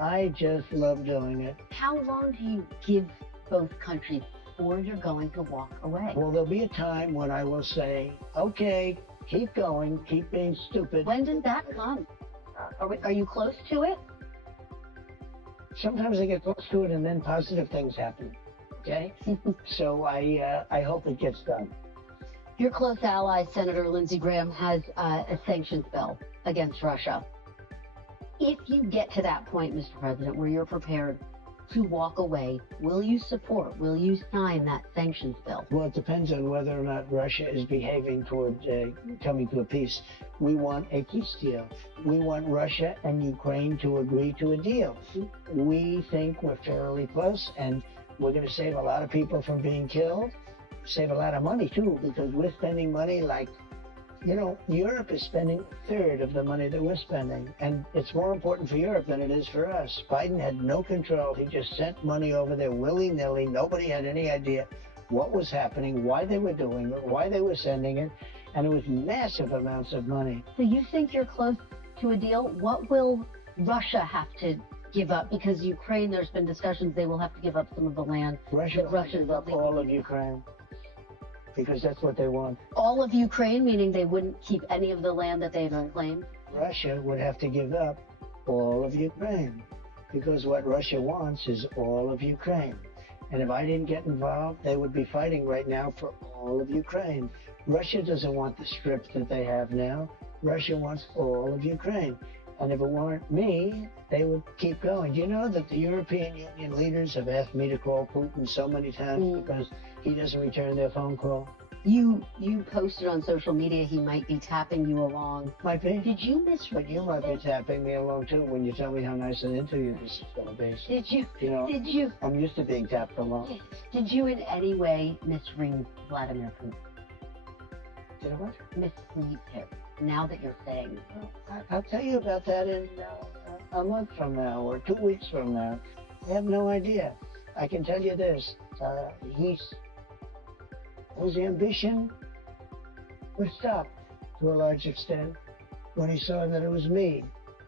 I just love doing it. How long do you give both countries before you're going to walk away? Well, there'll be a time when I will say, okay, keep going, keep being stupid. When does that come? Are you close to it? Sometimes I get close to it and then positive things happen, okay? So I hope it gets done. Your close ally, Senator Lindsey Graham, has a sanctions bill against Russia. If you get to that point, Mr. President, where you're prepared to walk away, will you sign that sanctions bill? Well, it depends on whether or not Russia is behaving toward coming to a peace. We want a peace deal. We want Russia and Ukraine to agree to a deal. We think we're fairly close, and we're going to save a lot of people from being killed, save a lot of money, too, because we're spending money like, Europe is spending a third of the money that we're spending, and it's more important for Europe than it is for us. Biden had no control. He just sent money over there willy-nilly. Nobody had any idea what was happening, why they were doing it, why they were sending it, and it was massive amounts of money. So you think you're close to a deal? What will Russia have to give up? Because Ukraine, there's been discussions they will have to give up some of the land. Russia will give up all of Ukraine, because that's what they want. All of Ukraine, meaning they wouldn't keep any of the land that they've claimed? Russia would have to give up all of Ukraine, because what Russia wants is all of Ukraine. And if I didn't get involved, they would be fighting right now for all of Ukraine. Russia doesn't want the strip that they have now. Russia wants all of Ukraine. And if it weren't me, they would keep going. Do you know that the European Union leaders have asked me to call Putin so many times because he doesn't return their phone call? You posted on social media he might be tapping you along. Might be. Did you misread? But you might be tapping me along too when you tell me how nice an interview this is going to be. Did you? Did you? I'm used to being tapped along. Did you in any way misread Vladimir Putin? Did I what? Misread him. Now that you're saying, I'll tell you about that in a month from now or 2 weeks from now. I have no idea. I can tell you this: his ambition was stopped to a large extent when he saw that it was me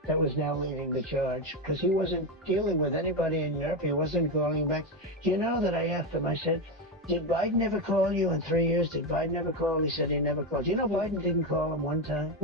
that was now leading the charge, because he wasn't dealing with anybody in Europe. He wasn't calling back. Do you know that I asked him? I said, did Biden ever call you in 3 years? Did Biden ever call? He said he never called. You know, Biden didn't call him one time.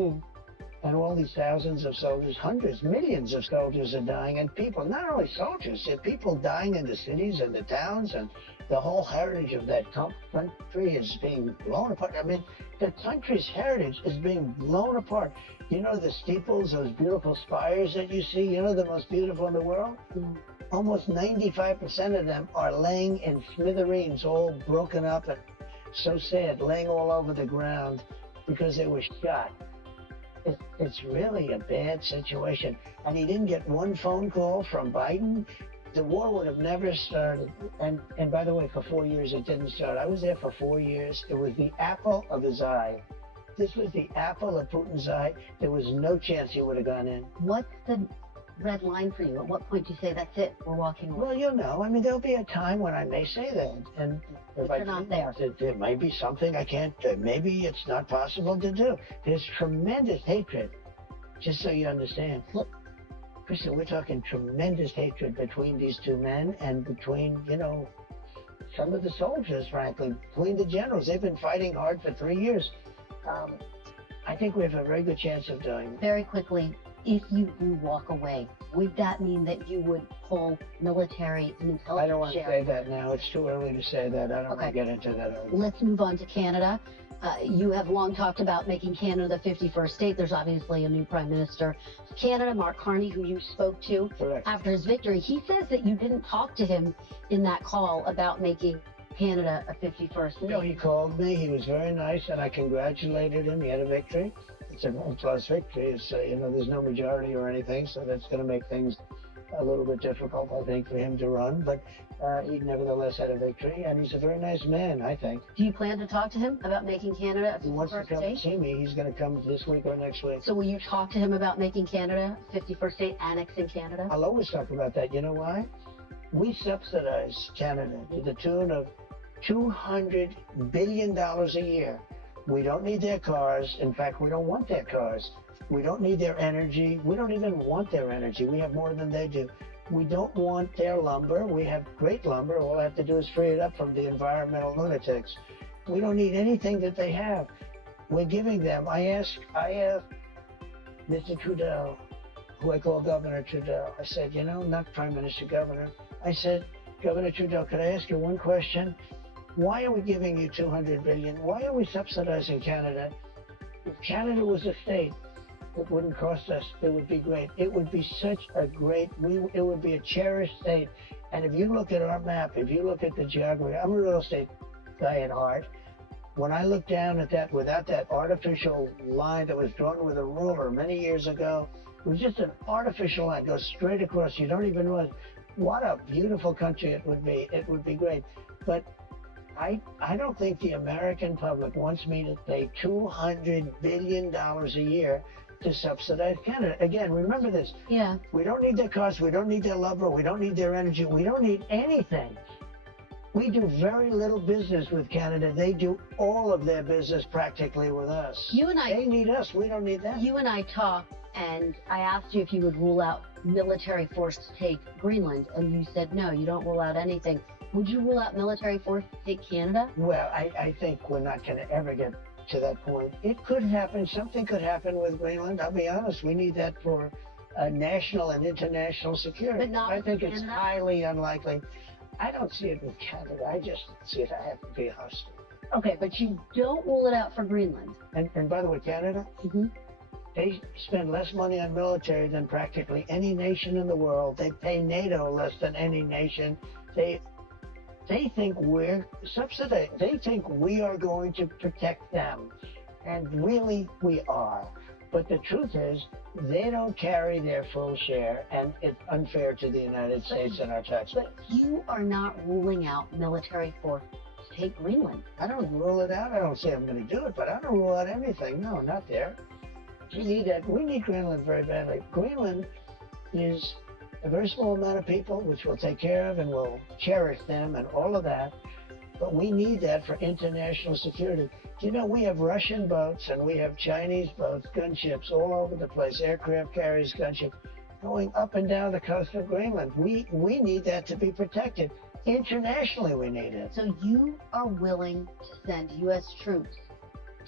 And all these thousands of soldiers, hundreds, millions of soldiers are dying, and people, not only soldiers, people dying in the cities and the towns, and the whole heritage of that country is being blown apart. I mean, the country's heritage is being blown apart. You know the steeples, those beautiful spires that you see, you know the most beautiful in the world? Mm. Almost 95% of them are laying in smithereens, all broken up and so sad, laying all over the ground because they were shot. It's really a bad situation. And he didn't get one phone call from Biden. The war would have never started. And by the way, for 4 years it didn't start. I was there for 4 years. It was the apple of his eye. This was the apple of Putin's eye. There was no chance he would have gone in. What's the red line for you? At what point do you say, that's it, we're walking away? Well, you know, I mean, there'll be a time when I may say that. And if But you're not there. There might be something I can't, maybe it's not possible to do. There's tremendous hatred, just so you understand. Look, Kristen, we're talking tremendous hatred between these two men and between, you know, some of the soldiers, frankly, between the generals. They've been fighting hard for 3 years. I think we have a very good chance of doing it. Very quickly, if you do walk away, would that mean that you would pull military and intelligence I don't want to sharing? say that now. It's too early to say that. I don't want to get into that. Let's move on to Canada. You have long talked about making Canada the 51st state. There's obviously a new prime minister of Canada, Mark Carney, who you spoke to Correct. after his victory. He says that you didn't talk to him in that call about making Canada a 51st state. No, he called me. He was very nice, and I congratulated him. He had a victory. It's a plus victory. It's, you know, there's no majority or anything, so that's going to make things a little bit difficult, I think, for him to run. But he nevertheless had a victory, and he's a very nice man, I think. Do you plan to talk to him about making Canada a 51st If he wants to come state? see me, he's going to come this week or next week. So will you talk to him about making Canada a 51st state, annexing Canada? I'll always talk about that. You know why? We subsidize Canada to the tune of $200 billion a year. We don't need their cars. In fact, we don't want their cars. We don't need their energy. We don't even want their energy. We have more than they do. We don't want their lumber. We have great lumber. All I have to do is free it up from the environmental lunatics. We don't need anything that they have. We're giving them. I asked Mr. Trudeau, who I call Governor Trudeau, I said, you know, not Prime Minister, Governor. I said, Governor Trudeau, could I ask you one question? Why are we giving you $200 billion? Why are we subsidizing Canada? If Canada was a state, it wouldn't cost us. It would be great. It would be such a great, it would be a cherished state. And if you look at our map, if you look at the geography, I'm a real estate guy at heart. When I look down at that, without that artificial line that was drawn with a ruler many years ago, it was just an artificial line, goes straight across. You don't even realize what a beautiful country it would be. It would be great. But I don't think the American public wants me to pay $200 billion a year to subsidize Canada. Again, remember this. Yeah. We don't need their cars. We don't need their lumber. We don't need their energy. We don't need anything. We do very little business with Canada. They do all of their business practically with us. They need us. We don't need them. You and I talked, and I asked you if you would rule out military force to take Greenland, and you said no, you don't rule out anything. Would you rule out military force to take Canada? Well, I think we're not going to ever get to that point. It could happen. Something could happen with Greenland. I'll be honest. We need that for national and international security. But not I think with it's Canada? highly unlikely. I don't see it with Canada. I just see it. I have to be hostile. Okay, but you don't rule it out for Greenland. And by the way, Canada, Mm-hmm. they spend less money on military than practically any nation in the world. They pay NATO less than any nation. They think we're subsidized. They think we are going to protect them. And really, we are. But the truth is, they don't carry their full share, and it's unfair to the United States and our taxpayers. But you are not ruling out military force to take Greenland. I don't rule it out. I don't say I'm going to do it, but I don't rule out anything. No, not there. We need that. We need Greenland very badly. Greenland is a very small amount of people, which we'll take care of and we'll cherish them and all of that. But we need that for international security. Do you know we have Russian boats and we have Chinese boats, gunships all over the place, aircraft carriers, gunships, going up and down the coast of Greenland. We need that to be protected. Internationally, we need it. So you are willing to send U.S. troops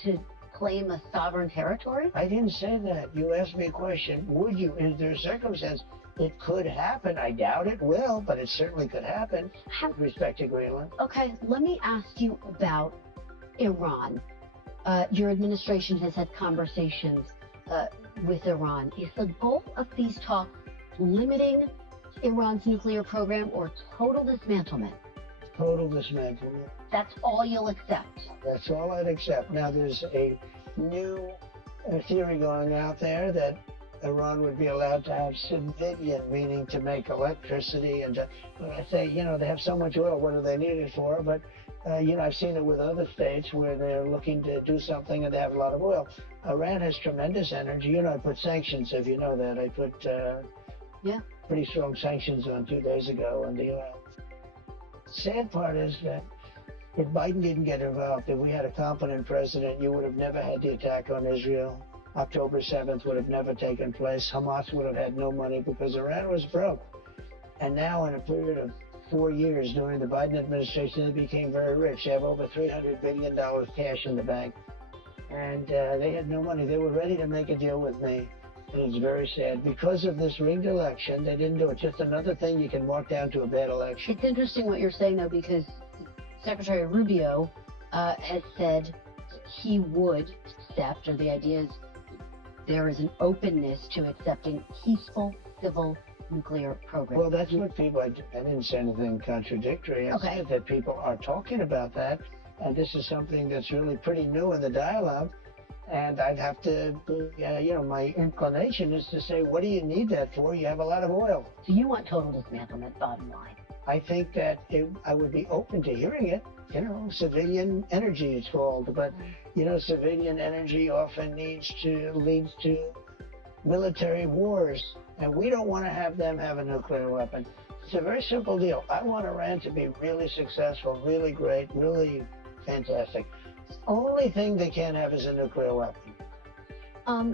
to claim a sovereign territory? I didn't say that. You asked me a question. Would you? Is there a circumstance? It could happen. I doubt it will, but it certainly could happen with respect to Greenland. Okay, let me ask you about Iran. Your administration has had conversations with Iran. Is the goal of these talks limiting Iran's nuclear program or total dismantlement? Total dismantlement. That's all you'll accept? That's all I'd accept. Now, there's a new theory going out there that Iran would be allowed to have civilian, meaning to make electricity. But I say, they have so much oil, what do they need it for? But, I've seen it with other states where they're looking to do something and they have a lot of oil. Iran has tremendous energy. I put sanctions, if you know that. I put pretty strong sanctions on 2 days ago on the oil. Sad part is that if Biden didn't get involved, if we had a competent president, you would have never had the attack on Israel. October 7th would have never taken place. Hamas would have had no money because Iran was broke. And now in a period of 4 years during the Biden administration, they became very rich. They have over $300 billion cash in the bank. And they had no money. They were ready to make a deal with me. And it's very sad. Because of this rigged election, they didn't do it. Just another thing you can mark down to a bad election. It's interesting what you're saying, though, because Secretary Rubio has said he would accept, or the idea is there is an openness to accepting peaceful civil nuclear program. Well, that's what people, I didn't say anything contradictory. I said that people are talking about that, and this is something that's really pretty new in the dialogue. And I'd have to, my inclination is to say, what do you need that for? You have a lot of oil. So you want total dismantlement, bottom line? I think that I would be open to hearing it. Civilian energy it's called. But, civilian energy often leads to military wars. And we don't want to have them have a nuclear weapon. It's a very simple deal. I want Iran to be really successful, really great, really fantastic. The only thing they can't have is a nuclear weapon.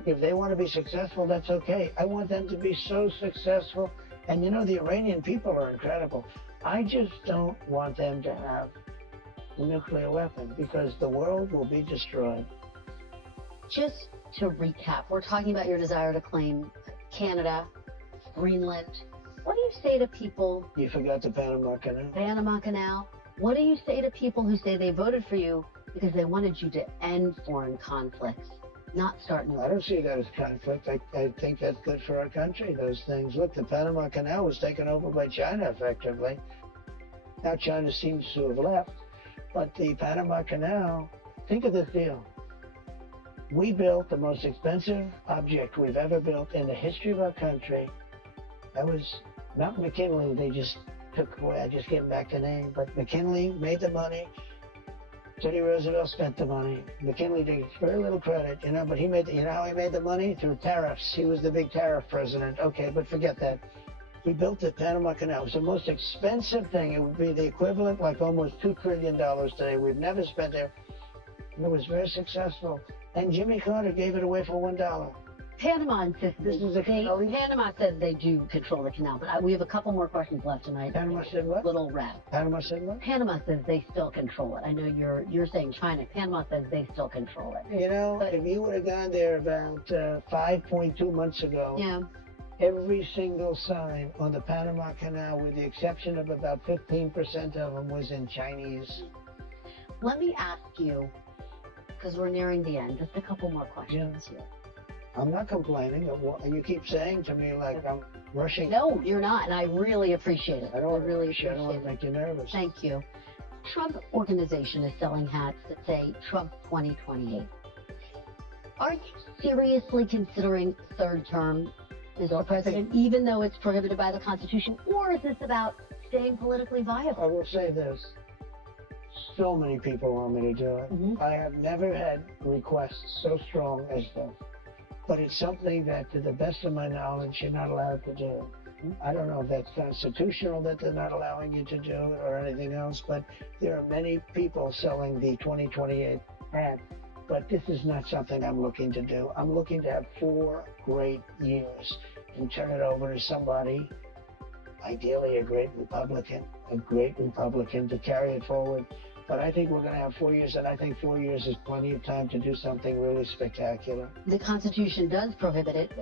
If they want to be successful, that's okay. I want them to be so successful. And the Iranian people are incredible. I just don't want them to have a nuclear weapon because the world will be destroyed. Just to recap, we're talking about your desire to claim Canada, Greenland. What do you say to people? You forgot the Panama Canal. Panama Canal. What do you say to people who say they voted for you because they wanted you to end foreign conflicts, not start new? I don't see that as conflict. I think that's good for our country, those things. Look, the Panama Canal was taken over by China, effectively. Now China seems to have left. But the Panama Canal, think of this deal. We built the most expensive object we've ever built in the history of our country. That was Mount McKinley. They just took away. I just gave back the name. But McKinley made the money. Teddy Roosevelt spent the money. McKinley did very little credit, but he made, how he made the money? Through tariffs. He was the big tariff president. Okay, but forget that. He built the Panama Canal. It was the most expensive thing. It would be the equivalent, like almost $2 trillion today. We've never spent there. And it was very successful. And Jimmy Carter gave it away for $1. Panama insists Panama says they do control the canal, but we have a couple more questions left tonight. Panama said what? Little wrap. Panama said what? Panama says they still control it. I know you're saying China. Panama says they still control it. If you would have gone there about 5.2 months ago, every single sign on the Panama Canal, with the exception of about 15% of them, was in Chinese. Let me ask you, because we're nearing the end, just a couple more questions here. I'm not complaining. You keep saying to me like I'm rushing. No, you're not, and I really appreciate it. I don't really appreciate I don't want to make you nervous. Thank you. Trump Organization is selling hats that say Trump 2028. Are you seriously considering third term, Mr. President, even though it's prohibited by the Constitution, or is this about staying politically viable? I will say this. So many people want me to do it. Mm-hmm. I have never had requests so strong as this. But it's something that, to the best of my knowledge, you're not allowed to do. I don't know if that's constitutional that they're not allowing you to do it or anything else, but there are many people selling the 2028 hat. But this is not something I'm looking to do. I'm looking to have 4 great years and turn it over to somebody, ideally a great Republican to carry it forward. But I think we're going to have 4 years, and I think 4 years is plenty of time to do something really spectacular. The Constitution does prohibit it.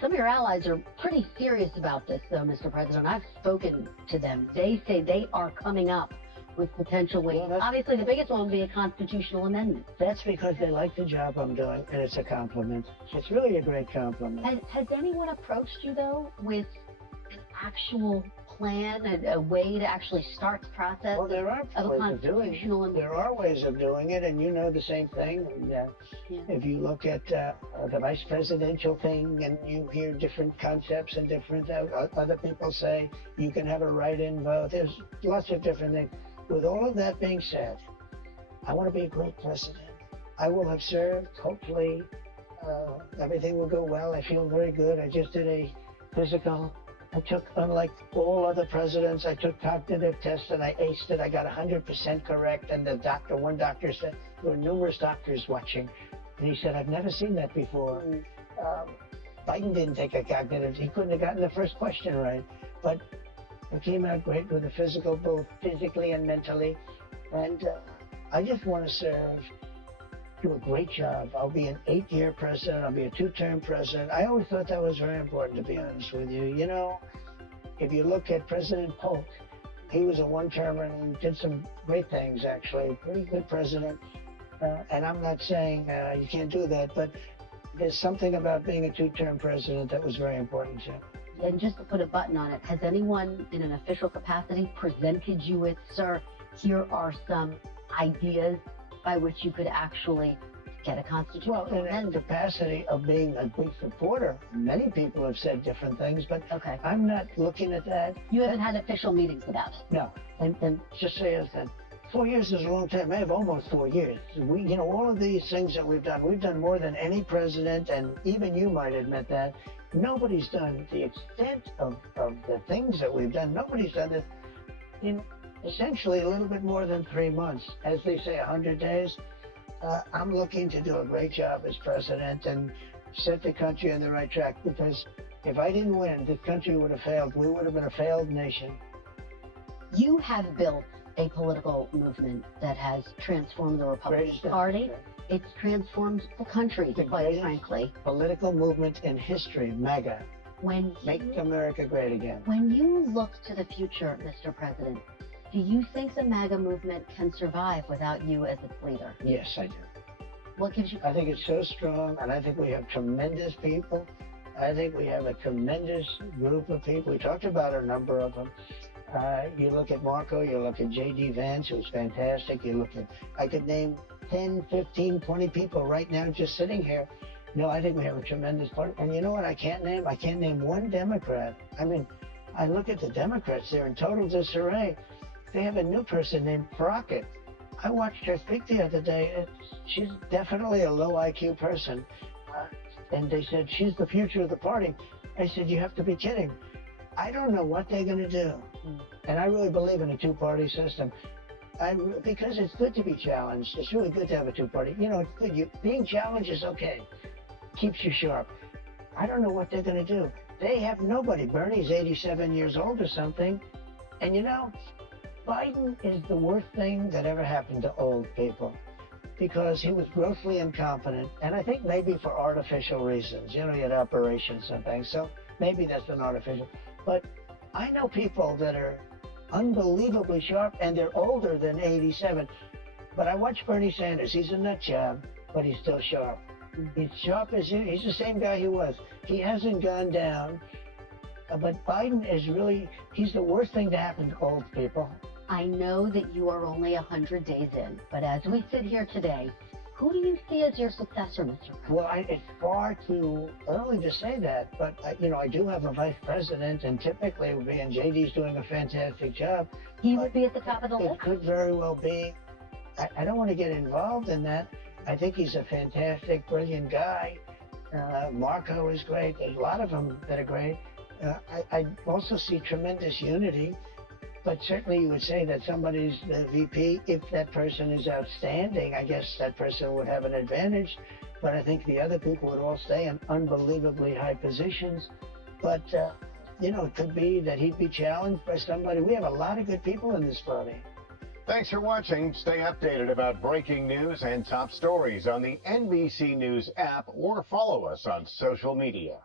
Some of your allies are pretty serious about this, though, Mr. President. I've spoken to them. They say they are coming up with potential ways. Well, obviously, the biggest one would be a constitutional amendment. That's because they like the job I'm doing, and it's a compliment. It's really a great compliment. Has anyone approached you, though, with an actual plan, a way to actually start the process Well, there are of a ways of doing constitutional it. amendment? There are ways of doing it, and you know the same thing. And, if you look at the vice presidential thing, and you hear different concepts and different other people say you can have a write-in vote. There's lots of different things. With all of that being said, I want to be a great president. I will have served. Hopefully, everything will go well. I feel very good. I just did a physical. I took, unlike all other presidents, I took cognitive tests and I aced it. I got 100% correct. And one doctor said, there were numerous doctors watching. And he said, I've never seen that before. Biden didn't take a cognitive. He couldn't have gotten the first question right. But it came out great with the physical, both physically and mentally. And I just want to serve, do a great job. I'll be an 8-year president. I'll be a 2-term president. I always thought that was very important, to be honest with you. You know, if you look at President Polk, he was a 1-termer and did some great things, actually. Pretty good president. And I'm not saying you can't do that, but there's something about being a 2-term president that was very important to him. And just to put a button on it, has anyone in an official capacity presented you with, sir, here are some ideas by which you could actually get a constitutional amendment? Well, in the capacity of being a big supporter, many people have said different things, but okay. I'm not looking at that. You haven't had official meetings about it? No. And just say that 4 years is a long time. I have almost 4 years. All of these things that we've done more than any president, and even you might admit that. Nobody's done the extent of the things that we've done. Nobody's done this in essentially a little bit more than 3 months. As they say, 100 days. I'm looking to do a great job as president and set the country on the right track, because if I didn't win, this country would have failed. We would have been a failed nation. You have built a political movement that has transformed the Republican Party. It's transformed the country, quite frankly. Political movement in history, MAGA. Make America great again. When you look to the future, Mr. President, do you think the MAGA movement can survive without you as its leader? Yes, I do. What gives you? I think it's so strong, and I think we have tremendous people. I think we have a tremendous group of people. We talked about a number of them. You look at Marco, you look at J.D. Vance, who's fantastic. I could name 10, 15, 20 people right now just sitting here. No, I think we have a tremendous party. And you know what I can't name? I can't name one Democrat. I mean, I look at the Democrats, they're in total disarray. They have a new person named Crockett. I watched her speak the other day. She's definitely a low IQ person. And they said, she's the future of the party. I said, you have to be kidding. I don't know what they're going to do. And I really believe in a 2-party system. Because it's good to be challenged. It's really good to have a 2-party. It's good. Being challenged is okay. Keeps you sharp. I don't know what they're going to do. They have nobody. Bernie's 87 years old or something. And Biden is the worst thing that ever happened to old people, because he was grossly incompetent. And I think maybe for artificial reasons. He had operations and things. So maybe that's an artificial. But I know people that are unbelievably sharp, and they're older than 87. But I watch Bernie Sanders. He's a nut job, but he's still sharp. He's sharp as he's the same guy he was. He hasn't gone down. But Biden is he's the worst thing to happen to old people. I know that you are only 100 days in, but as we sit here today, who do you see as your successor, Mr. President? Well, it's far too early to say that, but I do have a vice president, and typically it would be, and JD's doing a fantastic job. He would be at the top of the list? It could very well be. I don't want to get involved in that. I think he's a fantastic, brilliant guy. Marco is great. There's a lot of them that are great. I also see tremendous unity. But certainly you would say that somebody's the VP. If that person is outstanding, I guess that person would have an advantage. But I think the other people would all stay in unbelievably high positions. But, it could be that he'd be challenged by somebody. We have a lot of good people in this party. Thanks for watching. Stay updated about breaking news and top stories on the NBC News app or follow us on social media.